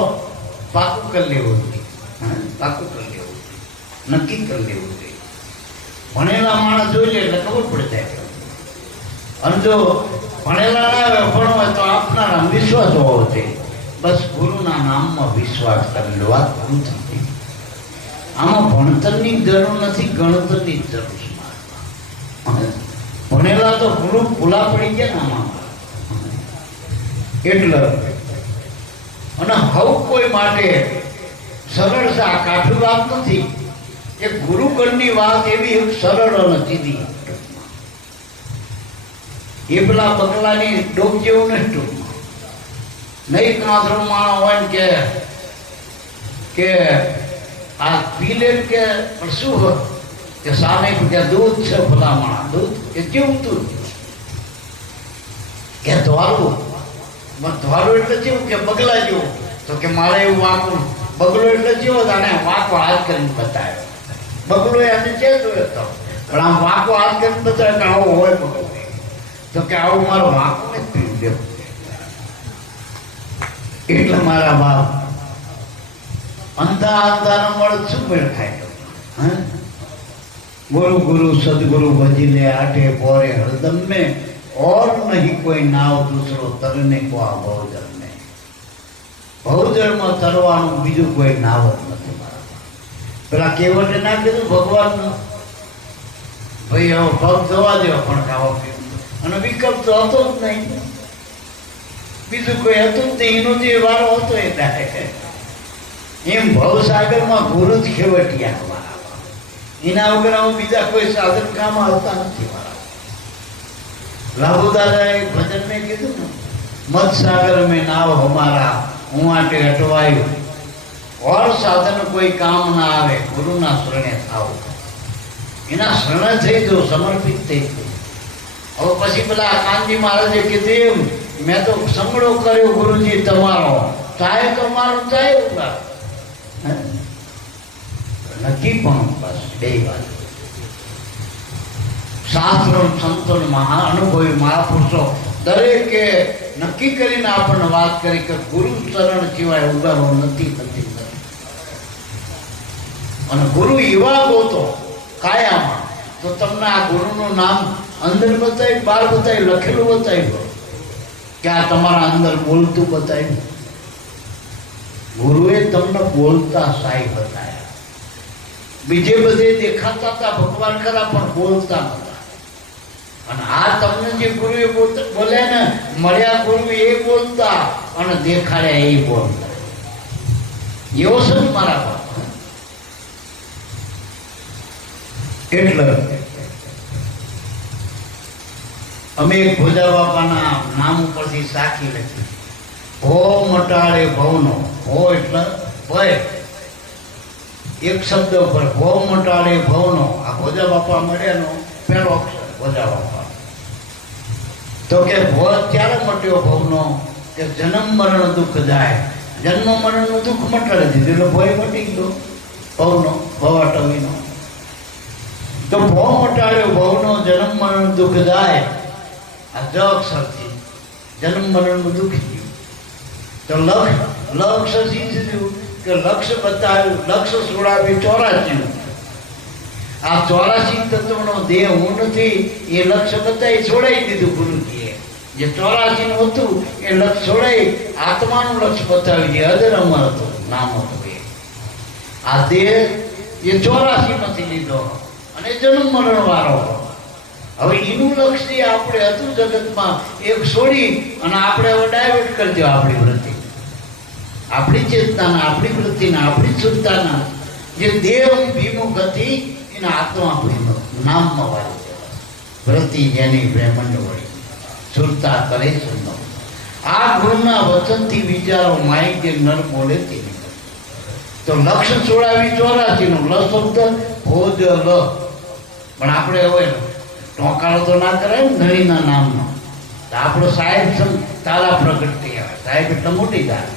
પાકું કરી લેવું જોઈએ, પાકું કરી લેવું જોઈએ, નક્કી કરી લેવું જોઈએ. ભણેલા માણસ જોઈ લે એટલે ખબર પડી જાય. અને જો ભણેલા ના હોય અભણ હોય તો આપનારા વિશ્વાસ હોવો જોઈએ. બસ ગુરુના નામમાં વિશ્વાસ કરી લો, વાત પૂરું થઈ ગઈ. આમાં ભણતરની જરૂર નથી, ગણતરની જ જરૂર છે. ભણેલા તો ગુરુ ભૂલા પડી ગયા ને આમાં એટલે. અને હવ કોઈ માટે સરળ છે, આ કાઠું વાત નથી. એ ગુરુકળની વાત એવી સરળ અને સીધી. એ પેલા બગલાની ડોક જેવું નથી ટૂંકમાં. નહીં કાંધરો માણો હોય ને કે આ પી લે કે પણ શું હોય કે સામે કે દૂધ છે ભલા માણા દૂધ એ કેવું તું કે ધોરું ધોરું એટલે કેવું કે બગલા જેવું. તો કે મારે એવું વાંકું બગલો એટલે જેવો તાને વાંકો હાથ કરીને બતાવ્યો. બગલો એને જે જોયો હતો પણ આમ વાંકો હાથ કરીને બતાવ્યો કે આવો હોય બગલો. તો કે આવું મારો વાંકો ને પીવું દેવું. એટલે મારા બાપ અંધા અંધાનો મળે શું મેળ ખાય? गुरु गुरु सदगुरु भजिले आठे पोरे हरदम में और नहीं कोई नाव दूसरो तरने को आ बहुजल में. बहुजल में तरवानु बीजू कोई नाव नहीं. पेला केवटे ना कीधुं भगवान भाई હવે પગ જવા દો પણ ખાવા પીવું અને વિકલ્પ તો હતો જ નહીં. બીજું કોઈ હતું જ નહીં. એનો જે વારો હતો એ થાય એમ ભવસાગરમાં ગુરુ જ ખેવટિયા. એના વગર હું બીજા કોઈ સાધન કામ આવતા નથી. મારા લાભુ દાદાએ ભજન મેં કીધું ને, મત સાગર મેં નાવ હમારા હું આટે અટવાયું ઓર સાધન કોઈ કામ ના આવે ગુરુના શરણે થાવ. એના શરણે થઈ ગયો, સમર્પિત થઈ ગયો. હવે પછી પેલા કાનજી મહારાજે કીધું મેં તો સંગડો કર્યો ગુરુજી તમારો, ચાહે તો મારો ચાહે નક્કી પણ બસ બે વાત. શાસ્ત્રો સંતો મહાઅનુભવી મહાપુરુષો દરેકે નક્કી કરીને આપણને વાત કરી કે ગુરુ ચરણ સિવાય ઉગારો નથી. અને ગુરુ એવા ગોતો કાયામાં તો તમને આ ગુરુનું નામ અંદર બતાવ્યું, બહાર બતાવ્યું, લખેલું બતાવ્યું કે આ તમારા અંદર બોલતું બતાવ્યું. ગુરુએ તમને બોલતા સાઈ બતાવ્યા. બીજે બધે દેખાતા હતા ભગવાન ખરા પણ બોલતા નતા. અને આ તમને જે ગુરુએ બોલ્યા ને, મળ્યા ગુરુ એ બોલતા અને દેખાડ્યા એ બોલતા. એવો છે મારા બાપ. એટલે અમે એક ભોજા બાપાના નામ ઉપરથી સાખી લખી, ભો મટાડે ભવનો. ભો એટલે ભય, એક શબ્દ ઉપર ભો મટાડે ભવનો. આ ભોજા બાપા મળ્યાનો પહેલો અક્ષર ભોજા બાપા. તો કે ભો ક્યારે મટ્યો ભવનો? કે જન્મ મરણ દુઃખ જાય. જન્મ મરણનું દુઃખ મટાડી દીધું એટલે ભય મટી ગયો ભવનો, ભવાટવીનો. તો ભો મટાડ્યો ભવનો, જન્મ મરણ દુઃખ જાય. આ જ અક્ષરથી જન્મ મરણનું દુઃખ થયું. તો લક્ષ થયું કે લક્ષ્ય બતાવ્યું, લક્ષ્ય છોડાવ્યું 84. આ 84 તત્વનો દેહ હું નથી એ લક્ષ્ય બતાવી છોડાઈ દીધું ગુરુજીએ. જે 84 નું હતું એ લક્ષ્ય છોડાઈ આત્માનું લક્ષ્ય બતાવી દે. અદર અમર હતું નામ હતું એ. આ દેહ એ 84 માંથી લીધો અને જન્મ મરણ વાળો. હવે એનું લક્ષ્ય આપણે હતું જગતમાં એક છોડી અને આપણે હવે ડાયવર્ટ કરી દો આપણી વૃત્તિ, આપણી ચેતનાના, આપણી વૃત્તિના, આપણી શુદ્ધતાના જે દેહ વિમુખ હતી એના આત્મા વિમુખ નામમાં વાળી દેવા. વૃત્તિ જેની બ્રહ્માંડ વળી શુદ્ધતા કરે સુંદર. આ ગુણના વચનથી વિચારો માહિક જે નર બોલે તે તો લક્ષ્ય છોડાવી 84 નું લ શબ્દ ભોજ લ. પણ આપણે હવે ટોકાળો તો ના કરાય ને ધણીના નામનો. આપણો સાહેબ તારા પ્રગટ કહેવાય. સાહેબ એટલે મોટી વાત.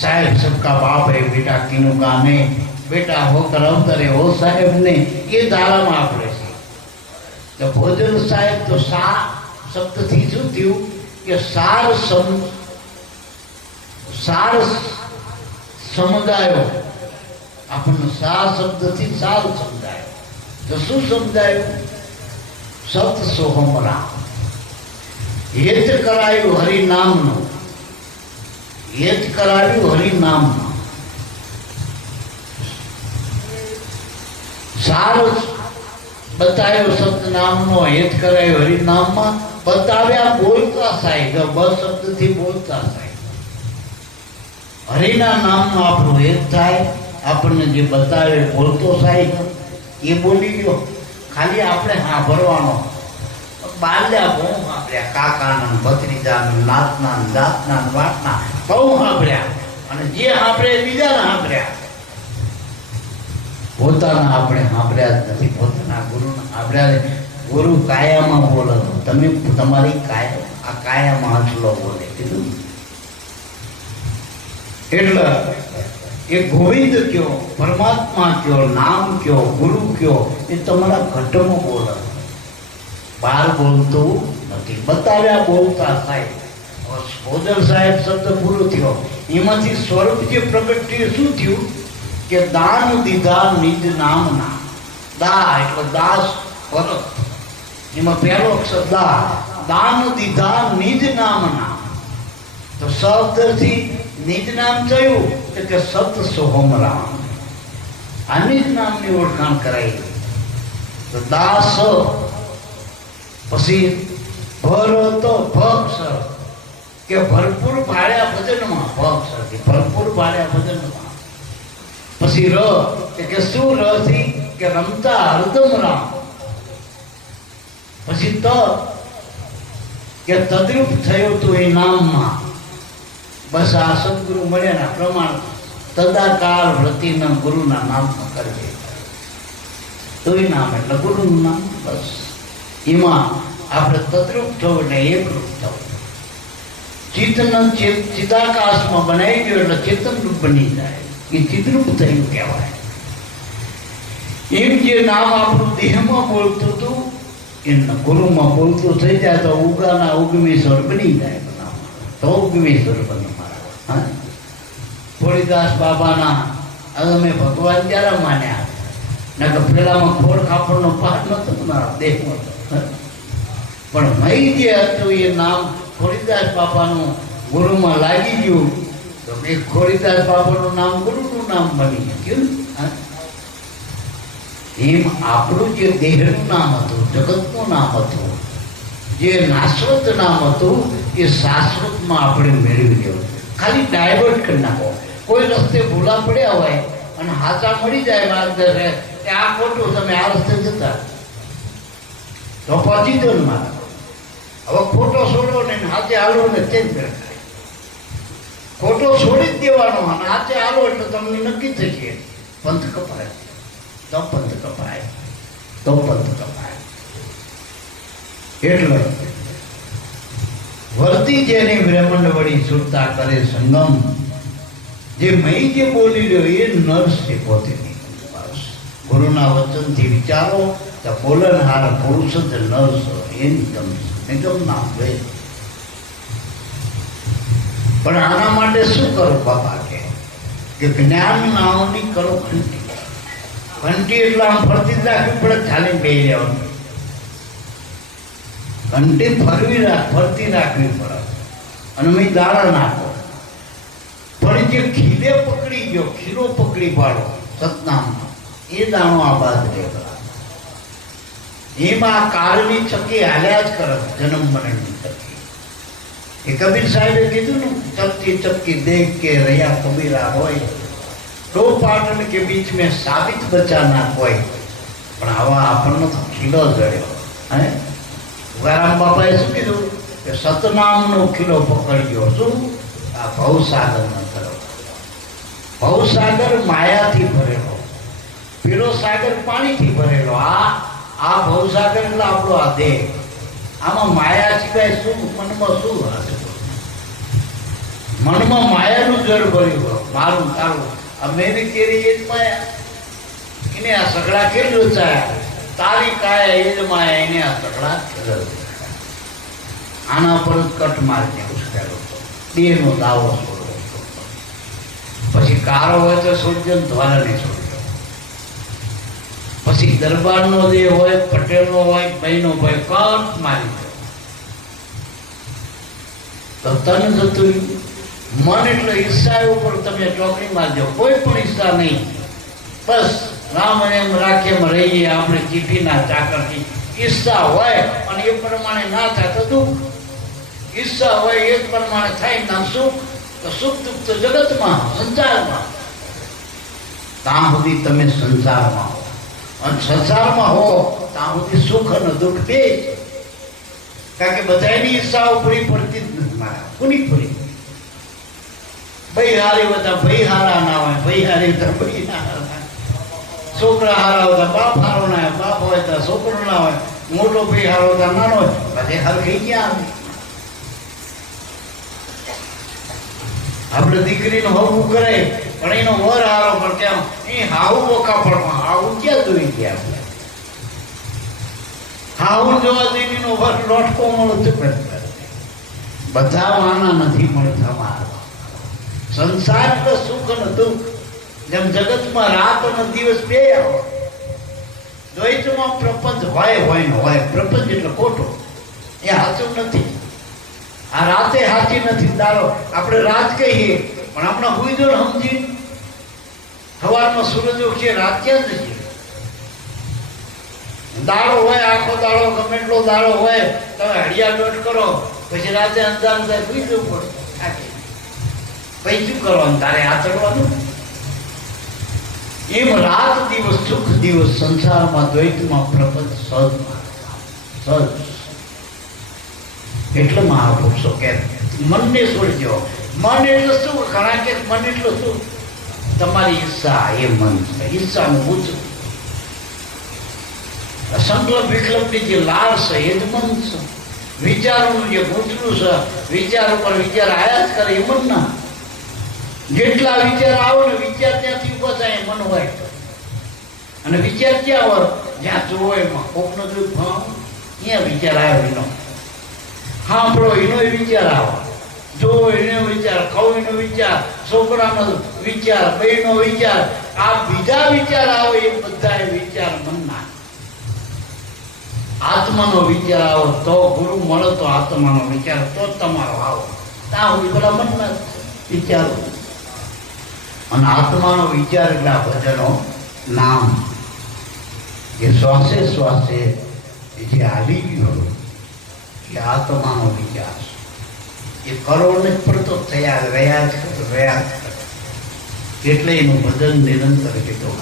साहेब सबका बाप है, बेटा तीनों का नहीं, बेटा होकर अवतरे हो साहेब ने. ये धारा में आप रहे तो भोजन साहेब तो सा शब्द थी शू थी कि सार समझायो. अपन सा शब्द थी सार समझायो. तो शू समझायो? सत सोहम राम. हेत करायु हरि नाम नो. હેત કરાવ્યું હરિનામમાં. સારો બતાવ્યો સતનામનો, હેત કરાવ્યો હરિનામમાં. બતાવ્યા બોલતા સાહેબ, બસ શબ્દથી બોલતા સાહેબ. હરિના નામમાં આપણું હેત થાય. આપણને જે બતાવે બોલતો સાહેબ એ બોલી ગયો. ખાલી આપણે હા ભરવાનો. બાલ્યા બહુ સાંભળ્યા, કાકાના, ભત્રીજાના, નાતના, જાતના, વાતના બહુ સાંભળ્યા. અને જે સાંભળે બીજાના સાંભળ્યા, પોતાના આપણે સાંભળ્યા જ નથી. પોતાના ગુરુના સાંભળ્યા. ગુરુ કાયામાં બોલો, તમે તમારી આ કાયામાં હસલો બોલે કીધું. એટલે એ ગોવિંદ કયો, પરમાત્મા કયો, નામ કયો, ગુરુ કયો એ તમારા ઘટમાં બોલે. બહાર બોલતું નથી. બતાવ્યા બોલતા સાહેબ. ભોજન સાહેબ શબ્દ પૂરો થયો. એમાંથી સ્વરૂપ જે પ્રગટ થયું શું થયું કે દાન દીધા નિજ નામના. દા એટલે દાસ ભરત, એમાં પહેલો અક્ષર દા. દાન દીધા નિજ નામના. તો શબ્દથી નિજ નામ થયું કે સત સોહમ રામ. આ નિજ નામની ઓળખાણ કરાઈ. તો દાસ પછી ભરતો ભક્ષર કે ભરપૂર ભાડ્યા ભજનમાં. ભક્ષર કે ભરપૂર ભાડ્યા ભજનમાં. પછી ર કે શું ર થી કે રમતા હરદમ રામ. પછી ત કે તદ્રુપ થયો તો એ નામમાં. બસ આ સદગુરુ મળ્યાના પ્રમાણ તદાકાર વૃત્તિના ગુરુના નામમાં કરજે. તો એ નામ એટલે ગુરુનું નામ. બસ એમાં આપણે તદ્રુપ થવું ને એકરૂપ થવું. ચિત્તન ચિદાકાશમાં બનાવી દો એટલે ચેતન રૂપ બની જાય. એ ચિત્તરૂપ થયું કહેવાય. એમ જે નામ આપણું દેહમાં બોલતું હતું એના ગુરુમાં બોલતું થઈ જાય તો ઉગાના ઉગમેશ્વર બની જાય. તો ઉગમેશ્વર બને મારા. થોડીદાસ બાબાના અમે ભગવાન ત્યારે માન્યા ને કે પેલામાં ખોડ કાપડનો પાઠ નતો મારા દેહમાં. પણ મય જે હતું એ નામ ખોડીદાસ બાપાનું ગુરુમાં લાગી ગયું તો એ ખોડીદાસ બાપાનું નામ ગુરુનું નામ બની ગયું. એમ આપણું જે દેહનું નામ હતું, જગતનું નામ હતું, જે નાશવત નામ હતું એ શાશ્વતમાં આપણે મેળવી લેવું. ખાલી ડાયવર્ટ કરી નાખો. કોઈ રસ્તે ભૂલા પડ્યા હોય અને હાચા મળી જાય માર્ગદર્શક કે આ ખોટું, તમે આ રસ્તે જતા તો પહોંચી દો ને મારા. હવે ખોટો છોડો ને હાથે હાલો ને તે જ થાય. ખોટો છોડી જ દેવાનો અને હાથે હાલો એટલે તમને નક્કી થઈ જાય પંથ કપાય તો પંથ કપાય તો પંથ કપાય. એટલે વર્તી જેની બ્રહ્માંડ વળી સુરતા કરે સંગમ, જે મહી જે બોલી રહ્યો એ નર્સ છે પોતે નહીં. ગુરુના વચનથી વિચારો તો બોલનહાર પુરુષ જ નર્સ એની નિગમ ના હોય. પણ આના માટે શું કરો બાપા કે જ્ઞાન નામની કરો ઘંટી. ઘંટી એટલે આમ ફરતી જ રાખવી પડે, ચાલી બે રહેવાનું. ઘંટી ફરતી રાખવી પડે અને મેં દાડા નાખો. પણ જે ખીલે પકડી ગયો, ખીલો પકડી પાડો સતનામનો, એ દાણો આબાદ રહે. એમાં કાળની ચક્કી હાલ્યા જ કરે, જન્મ મરણની ચક્કી. એ કબીર સાહેબે કીધું ને, ચલતી ચક્કી દેખ કે રહ્યા કબીરા હોય, દો પાટણ કે બીચ મેં સાબિત બચા ના કોઈ. પણ આવા આપણને તો ખીલો જડ્યો. હે ઉગારામ બાપાએ શું કીધું કે સતનામનો ખીલો પકડ્યો. શું? આ ભવસાગર ન કરો. ભવસાગર માયાથી ભરેલો, પેલો સાગર પાણીથી ભરેલો. આ ભવસાગર એટલે આપણો આ દેહ. આમાં માયા સિવાય શું? મનમાં શું હશે? મનમાં માયાનું જળ ભર્યું. મારું તારું આ મેરી તેરી એ જ માયા. એને આ સગડા કેમ રચાયા? તારી કાયા એ જ માયા, એને આ સગડા આના પર જ કટ મારીને ઉશ્કેરો હતો. દેહનો દાવો છોડવો. પછી કારો હોય તો છોડજો, દ્વારા નહીં છોડજો. પછી દરબારનો દેહ હોય, પટેલનો હોય, ભાઈનો હોય, કટ મારી દો તો તન જતું. મન એટલે ઈચ્છા ઉપર તમે ચોકડી મારજો, કોઈ પણ ઈચ્છા નહીં. બસ રામ એમ રાખીએ રહીએ આપણે ચીઠીના ચાકરથી. ઈચ્છા હોય અને એ પ્રમાણે ના થાય તો દુઃખ. ઈચ્છા હોય એ પ્રમાણે થાય ના સુખ. તો સુખ દુઃખ તો જગતમાં, સંસારમાં. ત્યાં સુધી તમે સંસારમાં હો, અને સંસારમાં હો ત્યાં સુધી સુખ અને દુઃખ બે. કારણ કે બધાની ઈચ્છાઓ પૂરી પડતી જ નથી. મારા કોની પૂરી? ભાઈ હારી બધા ભાઈ હારા ના હોય, ભાઈ હારી તો ભાઈ ના હારા. છોકરા હારા હોય તો બાપ હારો ના હોય, બાપ હોય તો છોકરો ના હોય. મોટો ભાઈ હારો તો નાનો હોય, બધે હાર થઈ ગયા. આપણે દીકરીનું હવું કરે પણ એનો વર હારો, પણ ત્યાં એ હાવું ઓકા પડમાં આવું ક્યાં જોઈ ગયા? આપણે હાવું જોવા જઈને એનો વર લોટકો મળતો. બધા વાના નથી મળતા. મારા સંસાર તો સુખ અને દુઃખ. જેમ જગતમાં રાત અને દિવસ બે આવો. દ્વૈતમાં પ્રપંચ હોય ને હોય. પ્રપંચ એટલે ખોટો, એ સાચું નથી. આ રાતે સાચી નથી. દાડો આપણે રાત કહીએ પણ આપણે હુઈ જો સમજી. સવારમાં સૂરજ ઉઠીએ, રાત ક્યાં જઈએ? દાડો હોય, આખો દાડો ગમે એટલો દાડો હોય, તમે હડિયા દોટ કરો, પછી રાતે અંધાર થાય, સુઈ જવું પડે. પછી શું કરવાનું? તારે આ ચડવાનું. એમ રાત દિવસ, સુખ દિવસ, સંસારમાં દ્વૈતમાં પ્રપંચ સહજ. એટલે મહાપુરુષો કે મનને છોડજો. મન એટલે શું? ઘણા કે મન એટલે શું? તમારી ઈચ્છા એ મન છે. ઈચ્છાનું પૂછવું, સંકલ્પ વિકલ્પની જે લાળ છે એ જ મન છે. વિચારોનું જે ગૂંચલું છે, વિચાર ઉપર વિચાર આયા જ કરે એ મન ના. જેટલા વિચાર આવો ને વિચાર ત્યાંથી ઉભો થાય એ મન હોય. અને વિચાર ક્યાં હોય? જ્યાં જોવો એમાં. કોકનો જોયું અહીંયા વિચાર આવ્યો એનો, સાંભળો એનો વિચાર આવો, જોવો એનો વિચાર, ખાવ એનો વિચાર, છોકરાનો વિચાર, બહેનો વિચાર, આ બીજા વિચાર આવો એ બધા વિચાર મનના. આત્માનો વિચાર આવો તો ગુરુ મળે, તો આત્માનો વિચાર તો તમારો આવો. ત્યાં સુધી બધા મનના વિચારો. અને આત્માનો વિચાર એટલે આ ભજનો નામ એ શ્વાસે શ્વાસે જે આવી ગયો એ આત્માનો વિચાર એ કરોડ ને પડતો તૈયાર રહ્યા જ એટલે એનું ભજન નિરંતર કીધું.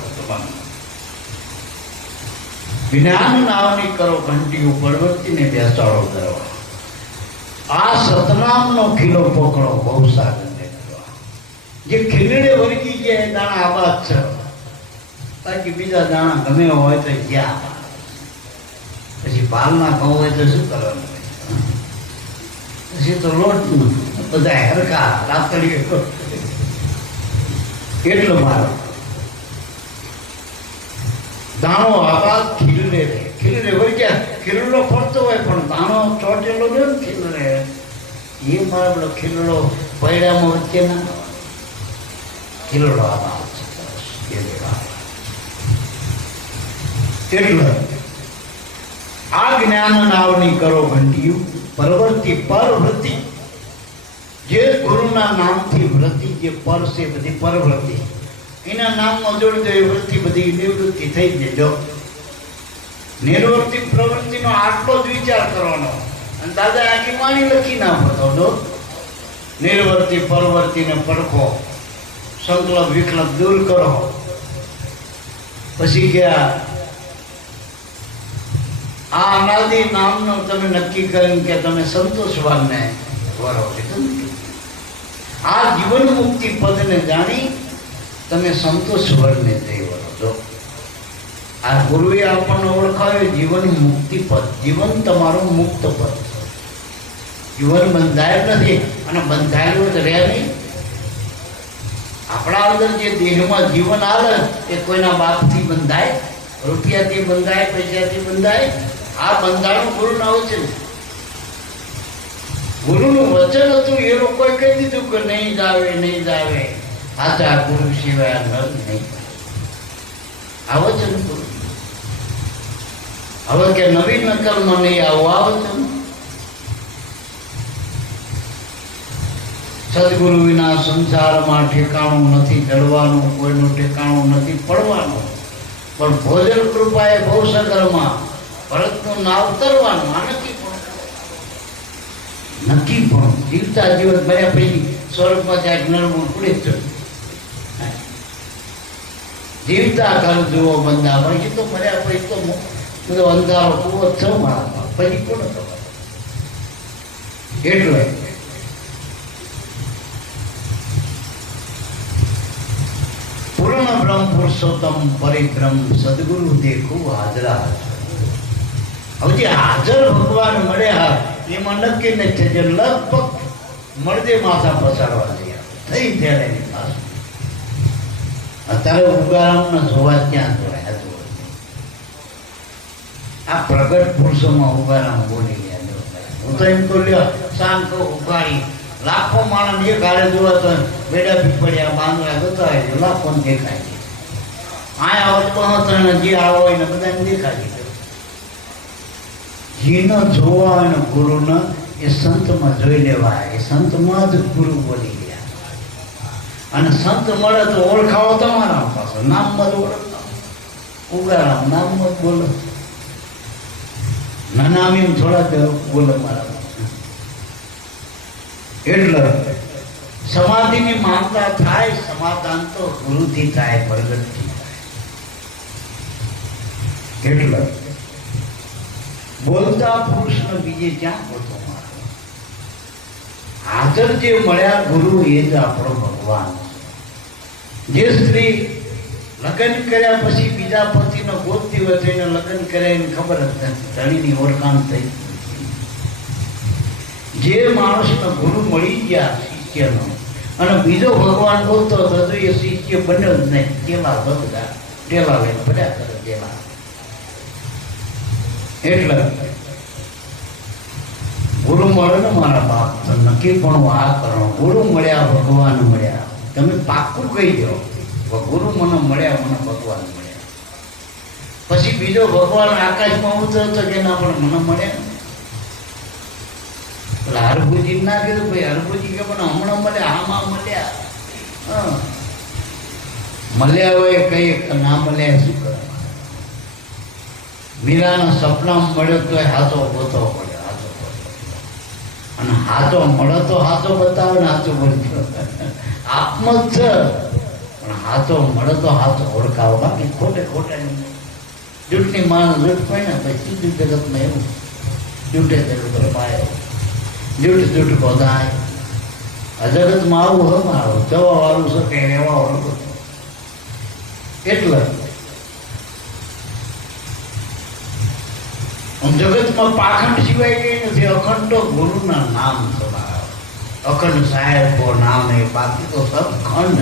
જ્ઞાન નામની કરો ઘંટીઓ પરવર્તીને બેસાડો કરવા. આ સતનામનો ખીલો પકડો, બહુ સાગર ને જે ખીલડે વળગી ગયા એ દાણા આબાદ છે, બાકી બીજા દાણા ગમે હોય તો ગયા. પછી બાલના ઘઉં હોય તો શું કરવાનું? પછી તો લોટ બધા હરકા રાતડી એટલો મારો દાણો આબાદ ખીલડે રહે. ખીલડે વળગ્યા, ખીલડો ફરતો હોય પણ દાણો ચોટેલો રહ્યો ને ખીલડે, એ મારો ખીલડો પૈડામાં વચ્ચે ના ખીલડો આબાદ એટલે આ જ્ઞાન નાવની કરો ઘંટિયું પરવર્તી પરવૃત્તિ. જે ગુરુના નામથી વૃત્તિ, જે પર છે બધી પરવૃત્તિ, એના નામમાં જોડી દો એ વૃત્તિ બધી નિવૃત્તિ થઈ જજો. નિવૃત્તિ પ્રવૃત્તિનો આટલો જ વિચાર કરવાનો. અને દાદા આખી વાણી લખી નાખો. નિવૃત્તિ પરવર્તીને પડખો, સંકલ્પ વિકલ્પ દૂર કરો. પછી ગયા આ અનાદિ નામનું તમે નક્કી કર્યું કે તમે સંતોષવાનને વરો. આ જીવન મુક્તિ પદને જાણી તમે સંતોષવરને જઈ વરો છો. આ ગુરુએ આપણને ઓળખાવ્યું જીવન મુક્તિ પદ. જીવન તમારું મુક્ત પદ. જીવન બંધાયેલ નથી, અને બંધાયેલું જ રહે નહીં. આપણા અંદર જે દેહમાં જીવન આવે એ કોઈના બાપથી બંધાય, રૂપિયાથી બંધાય, પૈસાથી બંધાય. આ બંધારણ ગુરુના વચન. ગુરુનું વચન હતું, એ લોકોએ કહી દીધું કે નહીં જાવે, નહીં જાવે. સાચા ગુરુ સિવાય નર નહીં. આ વચન ગુરુ. હવે કે નવી નકલમાં નહીં આવું આ વચન. સદગુરુ વિના સંસારમાં ઠેકાણું નથી ચડવાનું, કોઈનું ઠેકાણું નથી પડવાનું. પણ ભોજન કૃપાએ બહુ સગરમાં ભરતનું નાવ તરવાનું. આ નક્કી પણ જીવતા જીવન ભર્યા પછી સ્વર્ગમાં જાય નરમું પૂરે ચડ. જીવતા ઘર જુઓ બંધા, પછી તો મર્યા પછી તો બધો અંધારો કુવો છ માળા પછી કોણ ખબર. એટલે પૂર્ણ બ્રહ્મ પુરુષોત્તમ પરિબ્રહ્મ સદગુરુ દેખું હાજરા. હવે જે હાજર ભગવાન મળ્યા એમાં નક્કી નથી. જે લગભગ મળદે માથા પસારવા ગયા થઈ ત્યારે એની પાસે અત્યારે ઉગારામના જોવા ક્યાં જોયા? આ પ્રગટ પુરુષોમાં ઉગારામ બોલી ગયા. હું તો એમ કહું લ્યો શાંત કહું ઉગાડી લાખો માણસ એક હારે જોવા તો બેડા પીપળ્યા બાંધવા જતા હોય લાખો દેખાય છે. આયા હોત પહોંચણ જે આવો હોય ને બધાને દેખાડી. જેનો જોવા હોય ને ગુરુને એ સંતમાં જોઈ લેવાય. એ સંતમાં જ ગુરુ બોલી ગયા. અને સંત મળે તો ઓળખાવો તમારા પાસે, નામમાં જ ઓળખતા. ઉગારામ નામમાં જ બોલો. નાનામી થોડા બોલો મારા. એટલે સમાધિની માનતા થાય, સમાધાન તો ગુરુથી થાય, પ્રગટથી થાય. એટલે બોલતા પુરુષને બીજે ક્યાં ગોતો મારો? હાજર જે મળ્યા ગુરુ એ જ આપણો ભગવાન. જે સ્ત્રી લગ્ન કર્યા પછી બીજા પતિનો ગોતતી હોય તો એને લગ્ન કર્યા એની ખબર જ નથી, ધણીની ઓળખાણ થઈ. જે માણસનો ગુરુ મળી ગયા શિષ્યનો અને બીજો ભગવાન બોલતો હતો એ શિષ્ય બન્યો જ નહીં. તેલા બધા ટેલા લઈને પડ્યા કરે તેલા. એટલે ગુરુ મળે ને મારા બાપ તો નક્કી પણ આ કરો. ગુરુ મળ્યા ભગવાન મળ્યા. તમે પાક્કું કહી દો ગુરુ મને મળ્યા, મને ભગવાન મળ્યા. પછી બીજો ભગવાન આકાશમાં ઉતરતો કે ના પણ મને મળ્યા. હરભુજી ના કીધું ભાઈ, હરભુજી કે પણ હમણાં મળ્યા, આમાં મળ્યા. મળ્યા હોય કઈ ના મળ્યા શું કરે? મીરાના સપનામાં મળ્યો તો હાથો ગોતો પડ્યો, હાથો અને હાથો મળે તો હાથો બતાવે ને હાથો બોલતો આપમાં જ છે. પણ હાથો મળે તો હાથો ઓળખાવો, બાકી ખોટે ખોટા જૂઠની માન જૂઠ હોય ને પછી જગતમાં એવું જૂઠે જગત રમાય. જૂઠ જૂઠ બધાય આ જગતમાં આવું હમારો જવા વાળું છે કે રહેવા વાળું એટલે જગતમાં પાખંડ સિવાય કઈ નથી. અખંડ તો ગુરુના નામ તમારા અખંડ સાહેબ નામ એ બાકી તો સબ ખંડ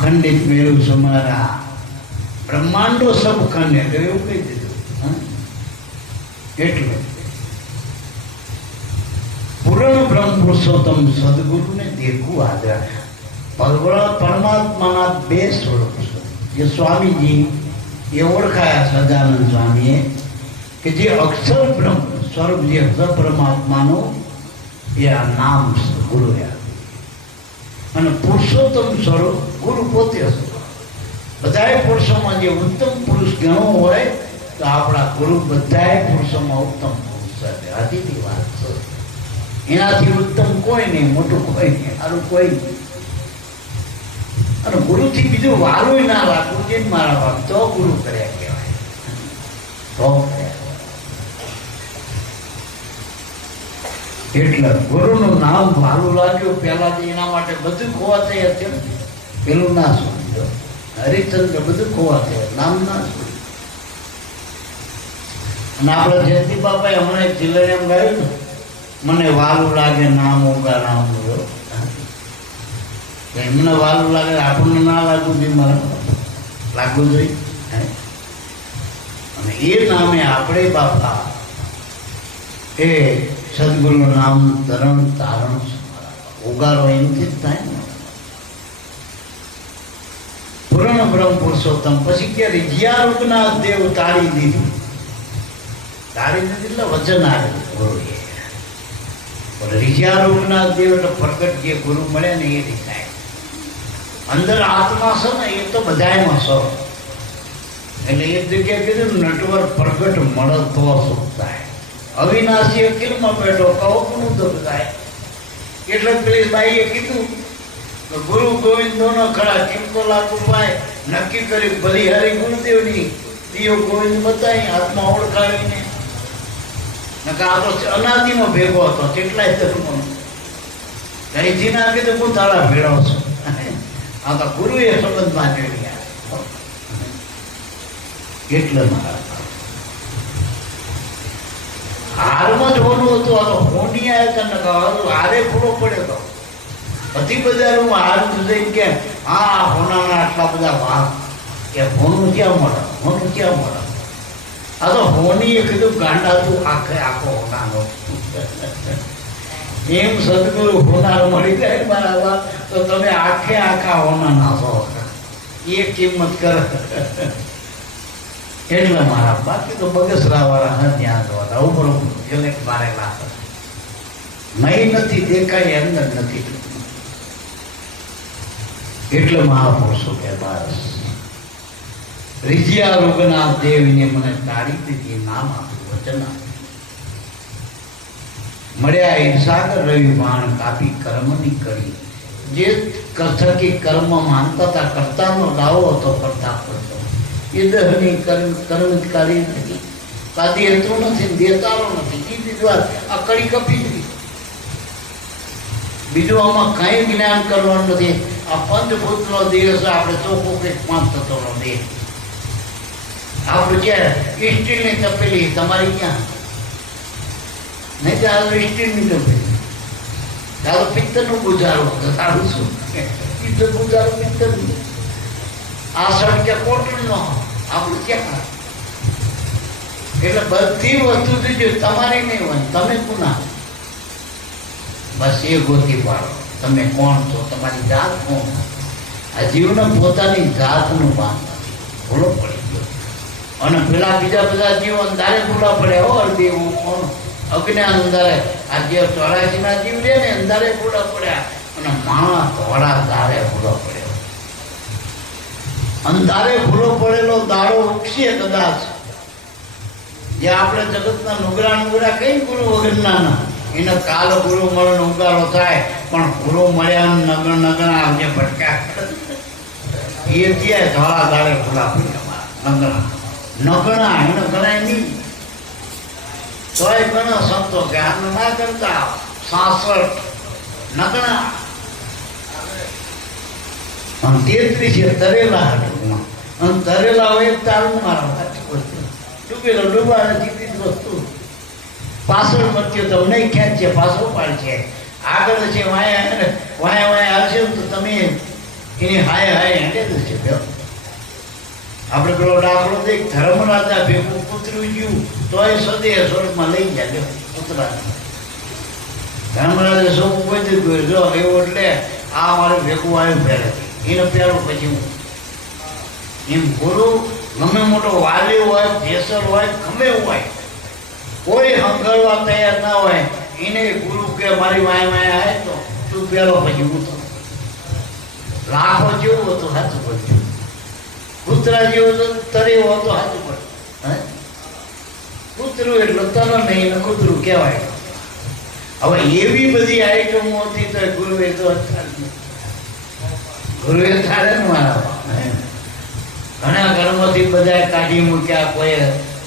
ખંડિત મેળું સમારા બ્રહ્માંડો સબ ખંડ એટલે એવું કહી દીધું. એટલે પૂર્ણ બ્રહ્મ પુરુષોત્તમ સદગુરુને દેખવું આદર પરમાત્માના બે સ્વરૂપ છે. જે સ્વામીજી એ ઓળખાયા સદાનંદ સ્વામીએ કે જે અક્ષર બ્રહ્મ સ્વરૂપ જે અક્ષર પરમાત્માનું એ આ નામ ગુરુ અને પુરુષોત્તમ સ્વરૂપ ગુરુ પોતે હશે. બધાય પુરુષોમાં જે ઉત્તમ પુરુષ ગણો હોય તો આપણા ગુરુ બધાય પુરુષોમાં ઉત્તમ પુરુષ છે. હજીની વાત છે. એનાથી ઉત્તમ કોઈ નહીં, મોટું કોઈ નહીં, સારું કોઈ નહીં. અને ગુરુથી બીજું વાલું ના રાખવું છે મારા બાપ તો ગુરુ કર્યા કહેવાય. તો એટલે ગુરુનું નામ ભાલું લાગ્યું પહેલા એના માટે બધું ખોવા તૈયાર છે. પેલું ના સમજો હરિશ્ચંદ્ર બધું ખોવા તૈયાર નામ ના સમજો. અને આપણે જયંતિ બાપાએ હમણાં એક ચિલ્લર એમ ગાયું ને મને વાલું લાગે નામ ઉગા નામ એમને વાલું લાગે આપણને ના લાગવું જોઈએ, મારા લાગવું જોઈએ. અને એ નામે આપણે બાપા એ સદગુરુ નામ ધરણ તારણ ઉગારો એમથી જ થાય ને. પૂર્ણ બ્રહ્મ પુરુષોત્તમ પછી કે રીજિયા રૂપનાથ દેવ તાળી દીધી. તાળી દીધી એટલે વચન આવ્યું ગુરુએ. રીજિયા રૂપનાથ દેવ એટલે પ્રગટ જે ગુરુ મળે ને એ રીતે અંદર આત્મા છે ને એ તો બધામાં છે. એટલે એક જગ્યાએ કીધું નટવર પ્રગટ મળે તો સુખ થાય. અવિનાશી અખિલમાં બેઠો કવકનું દુઃખ થાય. એટલે પેલી બાઈએ કીધું ગુરુ ગોવિંદોનો ખરા કિંમતો લાગુ પાય નક્કી કરી બલિહારી ગુરુદેવની દિયો ગોવિંદ બતાવી આત્મા ઓળખાવીને. આ તો અનાદિનો ભેગો હતો કેટલાય ધર્મનો. અહીંથી ના કીધું હું તારા ભેળો છું. આ તો ગુરુએ સંબંધમાં જોડ્યા. એટલે મારા હારમાં જ હોનું હતું. આ તો હોની આવ્યા હારે પૂરો પડ્યો હતો. બધી બધા હું હાર જઈને કે હા હોનાના આટલા બધા ભાગ કે હોનું ક્યાં મળે, હોનું ક્યાં મળે. આ તો હોનીએ કીધું ગાંડા તું આખે આખો હોનાનો. એમ સદગુરુ હોનાર મળી જાય બરાબર તો તમે આખે આખા હોનાના છો. એ કિંમત કરે. એટલે મારા બાકી તો બગસરા વાળા હા ત્યાં જોવા ઉપર એટલે મારેલા નહીં નથી દેખાય અંદર નથી. એટલે મહાપુરુષો કે બસ રીજિયા રૂપનાથ દેવીને મને તાળી દીધી, નામ આપ્યું, વચન આપ્યું. મળ્યા ઈર્ષાગર રવિ બાણ કાપી કર્મની કરી. જે થકી કર્મ માનતા હતા કરતાનો દાવો હતો કરતા કરતો એ દહની કર્મકારી નથી. કાદી હેતુ નથી, દેતારો નથી. એ બીજી વાત આ કડી કપી દીધી. બીજું આમાં કઈ જ્ઞાન કરવાનું નથી. આ પંચભૂતનો દિવસ આપણે ચોખ્ખો કંઈક પાંચ થતો દેહ આપણું ક્યાં સ્ટીલની તપેલી તમારી ક્યાં નહીં ચાલો સ્ટીલની તપેલી ચાલો પિત્તરનું ગુજારું સારું શું પિત્તર ગુજારું પિત્તરનું આ શર્ટ કે કોટનનો આપણું ક્યાં. એટલે બધી વસ્તુ જો તમારી નહીં હોય તમે કોના બસ એ ગોતી પાડો. તમે કોણ છો, તમારી જાત કોણ. આ જીવને પોતાની જાતનું ભાન નથી, ભૂલો પડી ગયો. અને પેલા બીજા બધા જીવો અંધારે ભૂલા પડ્યા હો. અડધી હું કોણ અજ્ઞાન અંધારે આ જે 84 ના જીવ છે ને અંધારે ભૂલા પડ્યા. અને માણસ ધોળા ધારે ભૂલો પડ્યો. અંધારે ભૂલો પડેલો દાડો ઉગશે કદાચ. જે આપણે જગતના નુગરા કઈ ગુરુ વગરના ના એને કાલ ગુરુ મળે ઉગારો થાય. પણ ગુરુ મળ્યા નગણા જે ભટક્યા એ ત્યાં ધોળા ધારે ભૂલા પડ્યા. નગણા એને ગણાય નહીં. તોય ઘણા સંતો કે આમ ના કરતા 66 નગણા અને 33 તરેલા હાટુમાં અને તરેલા હોય તારું મારા ડૂબેલો ડૂબાડે જીતી વસ્તુ પાછળ મત્યો તો નહીં ખેંચશે પાછો પાડશે આગળ છે વાયા વાયા આવશે તો તમે એની હાય હાય હેંડે છે આપણે પેલો દાખલો દેખ ધર્મરાજા ભેગું કૂતરું ગયું તોય સદે સ્વર્ગમાં લઈ જાય કૂતરા ધર્મરાજા શું બધું ગયું જો એવું એટલે આ મારે ભેગું આવ્યું પહેલેથી એને પહેલું પછી હું એમ ગુરુ ગમે મોટો વાલી હોય જેસર હોય ગમે હોય કોઈ હંગરવા તૈયાર ના હોય એને ગુરુ કે મારી વાય વાય આવે તો તું પહેલો પછી હું તો લાખો જેવું હતું સાચું પડ્યું કૂતરા જેવું તો તરેવો તો સાચું પડ્યું કૂતરું એટલે તર નહીં કૂતરું કહેવાય હવે એવી બધી આઈટમો હતી તો ગુરુએ તો ગુરુએ થાળે ને મારા ઘણા ઘરમાંથી બધા કાઢી મૂક્યા કોઈ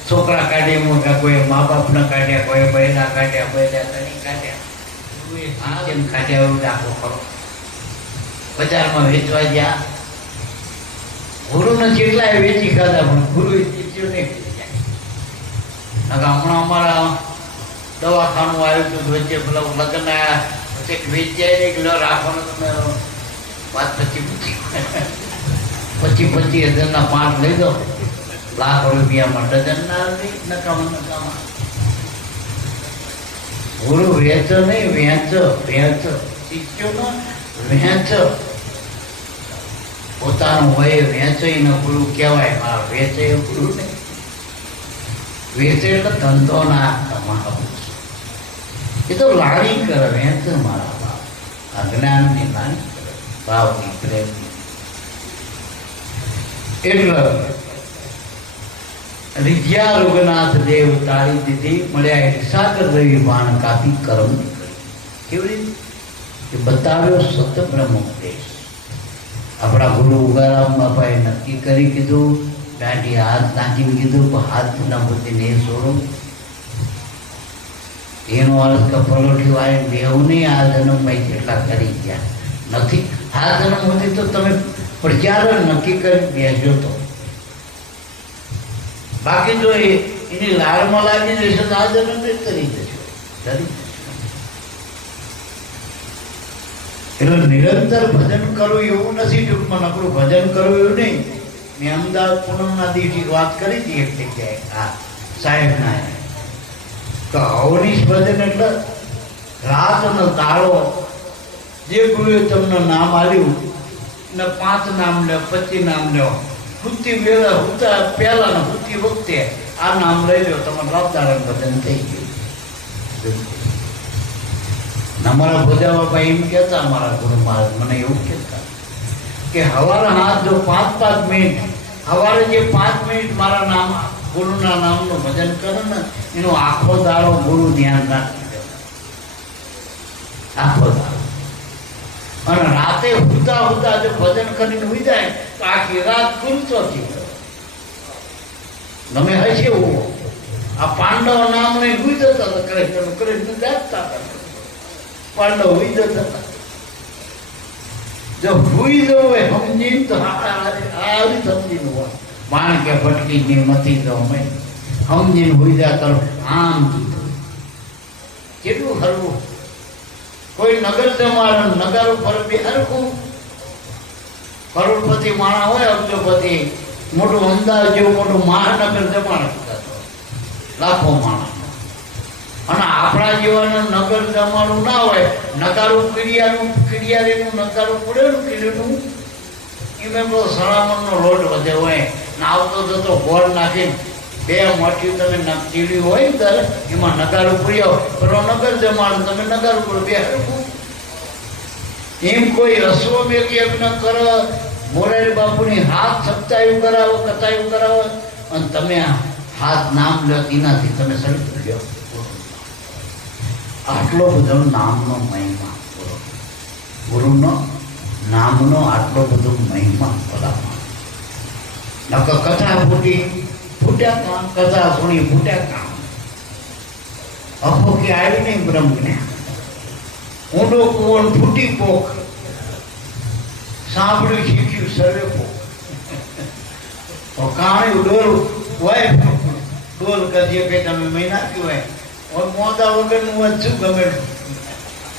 છોકરા કાઢી મૂક્યા કોઈ મા બાપના કાઢ્યા કોઈ બહેના કાઢ્યા બહેના કાઢ્યા કાઢ્યા એવું દાખલો કરો બજારમાં વેચવા ગયા ગુરુને જેટલા વેચી ખાધા પણ ગુરુ વેચ્યો નહીં હમણાં અમારા દવાખાનું આવ્યું હતું વચ્ચે પેલા લગ્ન આવ્યા પછી વેચ્યા નહીં કિલો રાખવાનો તમે વાત પછી 25,000 પાંચ લઈ દો લાખ રૂપિયામાં ડઝન ના નકામા ગુરુ વેચ નહીં વેચ શીખ્યો ને વેચ પોતાનું હોય વેચે ન ગુરુ કહેવાય મારા વેચે ગુરુ નહીં વેચે એટલે ધંધો ના તમારો એ તો લાડી કરે વેચ મારા બાપ અજ્ઞાનની લાડી કરે ભાવની પ્રેમની એટલે રીજ્યા રઘુનાથ દેવ તાળી દીધી મળ્યા એટલે સાગર રવિ બાણ કાપી કરમ નીકળી કેવી રીતે કે બતાવ્યો સત બ્રહ્મ ઉપદેશ આપણા ગુરુ ઉગારામ બાપાએ નક્કી કરી કીધું દાંડી હાથ નાખીને કીધું કે હાથ ના બુદ્ધિને એ છોડો એનો અર્થ કે પલોઠી વાળી બેવું નહીં આ જન્મમાં કેટલા કરી ગયા નથી આ જન્મ સુધી તો તમે પણ જ્યારે નક્કી કરી બેસજો તો બાકી જો એની લાળમાં લાગી જશે તો આ જન્મ કરી જશો એટલે નિરંતર ભજન કરવું એવું નથી ટૂંકમાં નકરું ભજન કરવું એવું નહીં મેં અમદાવાદ પૂનમના દિવસે વાત કરી હતી એક જગ્યાએ હા સાહેબના તો અવનીશ ભજન એટલે રાતનો દાડો જે ગુરુએ તમને નામ આપ્યું ને 5 નામ લે 25 નામ લે હુતી વેલા હુતા પહેલા ને હુતી વખતે આ નામ લઈ લો તમારે રાતદારણ ભજન થઈ ગયું અમારા ભોજા બાપા એમ કહેતા અમારા ગુરુ મહારાજ મને એવું કહેતા કે હવારે હાથ જો 5-5 મિનિટ હવારે જે 5 મિનિટ મારા નામ ગુરુના નામનું ભજન કરે ને એનો આખો દાડો ગુરુ ધ્યાન રાખી દે આખો દાડો અને રાતે હુતા હુતા જો ભજન કરીને હોઈ જાય તો આખી રાત ગુરુતો થઈ તમે હશે એવું આ પાંડવ નામ ને હોઈ જતા હતા કૃષ્ણ જાગતા હતા પાંડવ હોઈ જતા હતા જો હોઈ જવું સમજી તો આવી સમજીને હોય માણ કે ભટકી ની મતી જાઉં મેં સમજીને હોઈ જા કરો આમ કીધું કેટલું હરવું કોઈ નગર જમાડે નગર ઉપર બે હરખું કરોડપતિ માણા હોય અબજોપતિ મોટું અમદાવાદ જેવું મોટું મહાનગર જમાડે લાખો માણસ અને આપણા જેવાના નગર જમાડું ના હોય નકારું કીડિયારીનું નકારું પડેલું કીડીનું એમાં બધો સણામણનો લોટ વધે હોય ને આવતો જતો ગોળ નાખીને 2 મોટી તમે ચીડી હોય ને ત્યારે એમાં નકારું પૂર્યો પેલો નગર જમાડું તમે નકારું પૂરો 2 હરખું એમ કોઈ અશ્વમેઘ યજ્ઞ કરો મોરારી બાપુની હાથ સપ્તાયું કરાવો કથાયું કરાવો અને તમે હાથ નામ લો એનાથી તમે સળિત લ્યો આટલો બધો નામનો મહિમા ગુરુનો નામનો આટલો બધો મહિમા બોલાવા નકર કથા ફૂટ્યા કામ કથા સુણી ફૂટ્યા કામ અપો કે આવી નહીં બ્રહ્મ જ્ઞાન. ઊંડો કુવણ ફૂટી પોખ, સાંભળ્યું શીખ્યું સર્વે પોખ. કહાણી ડોલ હોય, ડોલ કદીએ કે તમે મહિના ક્યું હોય और મોદા વગરનું વધુ ગમે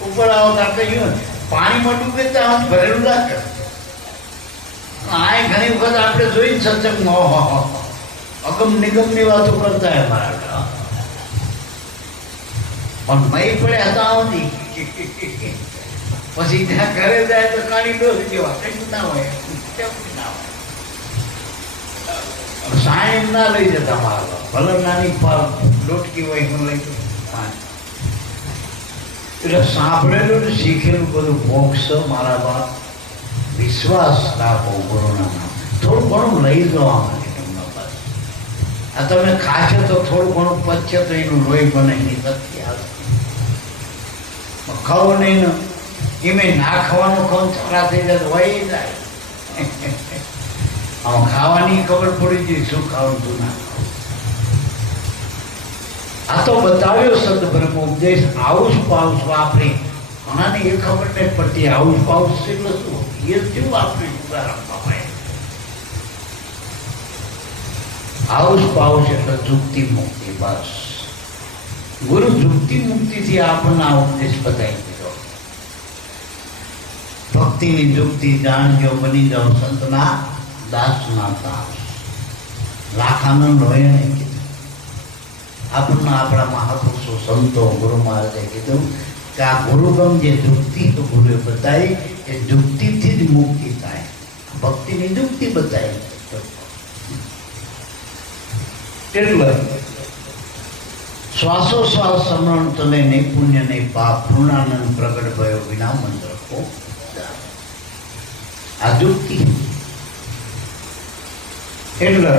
ઉપર આવતા કહ્યું પાણીમાં ડૂબે તો આમ ભરેલું લાગે. આ ઘણી વખત આપણે જોઈ સત્સંગમાં અગમ નિગમની વાતો કરતા હે મારા, પણ મય પડે હતા આવતી પછી ત્યાં ઘરે જાય તો કાળી ડોલ જેવા કશું ના હોય, ના હોય. સાયણ ના લઈ જતા મારા, ભલે નાની લોટકી હોય હું લઈ જઉં. એટલે સાંભળેલું ને શીખેલું બધું મોક્ષ મારા બાપ. વિશ્વાસ રાખો ગુરુના નામ. થોડું ઘણું લઈ જવા માટે તમને પાસે. આ તમે ખાશો તો થોડું ઘણું પચશે તો એનું લોહી બને એની શક્તિ આવે. ખાવો નહીં ને એમે ના ખાવાનું ખાવ ચારા થઈ જાય વહી જાય. આમાં ખાવાની ખબર પડી જાય શું ખાવું શું ના ખાવું. આ તો બતાવ્યો સદબ્રહ્મ ઉપદેશ. આવું પાઉસ વાપરી ઘણાને એ ખબર નહીં પડતી આવું પાઉસ એટલે શું એ શું વાપરી આવું પાઉસ એટલે જુક્તિ મુક્તિ. બસ ગુરુ જુક્તિ મુક્તિ થી આપણને આ ઉપદેશ બતાવી દીધો. ભક્તિની જુક્તિ જાણજો બની જાઓ સંતના દાસના દાસ. લાખાનંદ હોય ને આપણને આપણા મહાપુરુષો સંતો ગુરુ મહારાજે કીધું કે આ ગુરુગમ જે જુક્તિ તો ગુરુએ બતાવી એ જુક્તિથી જ મુક્તિ થાય. ભક્તિની જુક્તિ બતાવી. એટલે શ્વાસોશ્વાસ સમરણ તને નહીં પુણ્ય નહીં પાપ પૂર્ણાનંદ પ્રગટ ભયો વિના મંત્ર કો. આ જુક્તિ. એટલે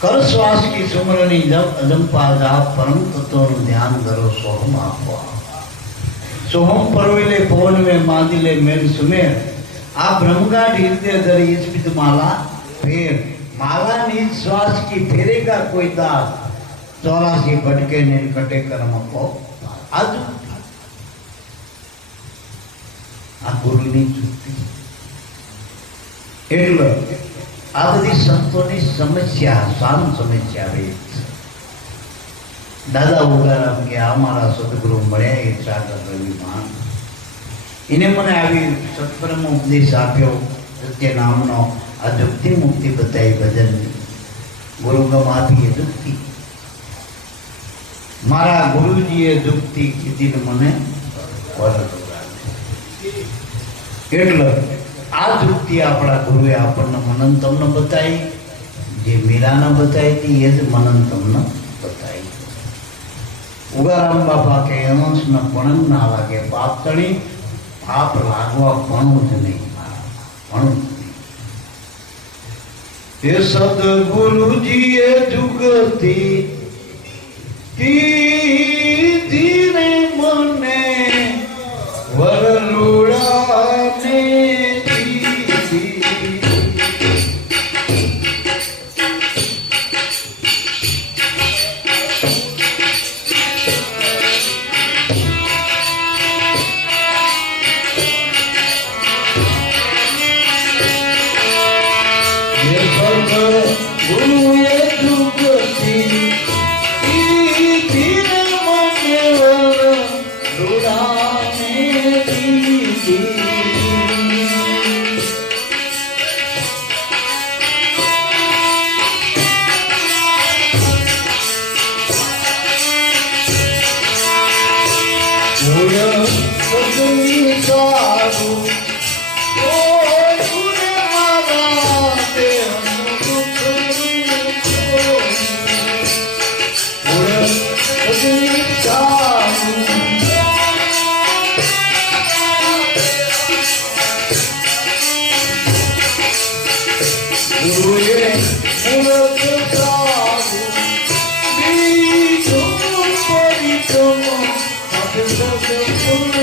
कर श्वास की सुमरनी जब अजंपा जाप परम तत्व ध्यान करो सोहम आपो. सोहम परविले पवन में मादिले मेल सुमेर. आ ब्रह्मगाढ़ हृदय धरी इस्पित माला फेर. माला नीच श्वास की फेरेगा कोई दास. 84 भटके निर्कटे कर्म को. आज आ गुरु ની જુક્તિ. એટલે આ બધી સંતોની સમસ્યા સામ સમસ્યા રહી. દાદા ઉગારામ કે અમારા સદગુરુ મળ્યા એ સાગર રવિમાન. એને મને આવી સત્પરમ ઉપદેશ આપ્યો સત્ય નામનો. આ જુક્તિ મુક્તિ બતાવી ભજનની. ગુરુગમ આપી એ જુક્તિ. મારા ગુરુજીએ જુક્તિ કીધી મને એટલે આ જુક્તિ આપણા ગુરુએ આપણને મનન તમને બતાવી. જે મીરાને બતાવી હતી એ જ મનન તમને બતાવી. ઉગારામ બાપા કે એનોન્સને પણ ના લાગે પાપ તણી. પાપ લાગવા ભણવું જ નહીં, ભણવું જ નહીં. એ સદગુરુજીએ જુગતી કીધી ને મને વરલુડાને. Come on,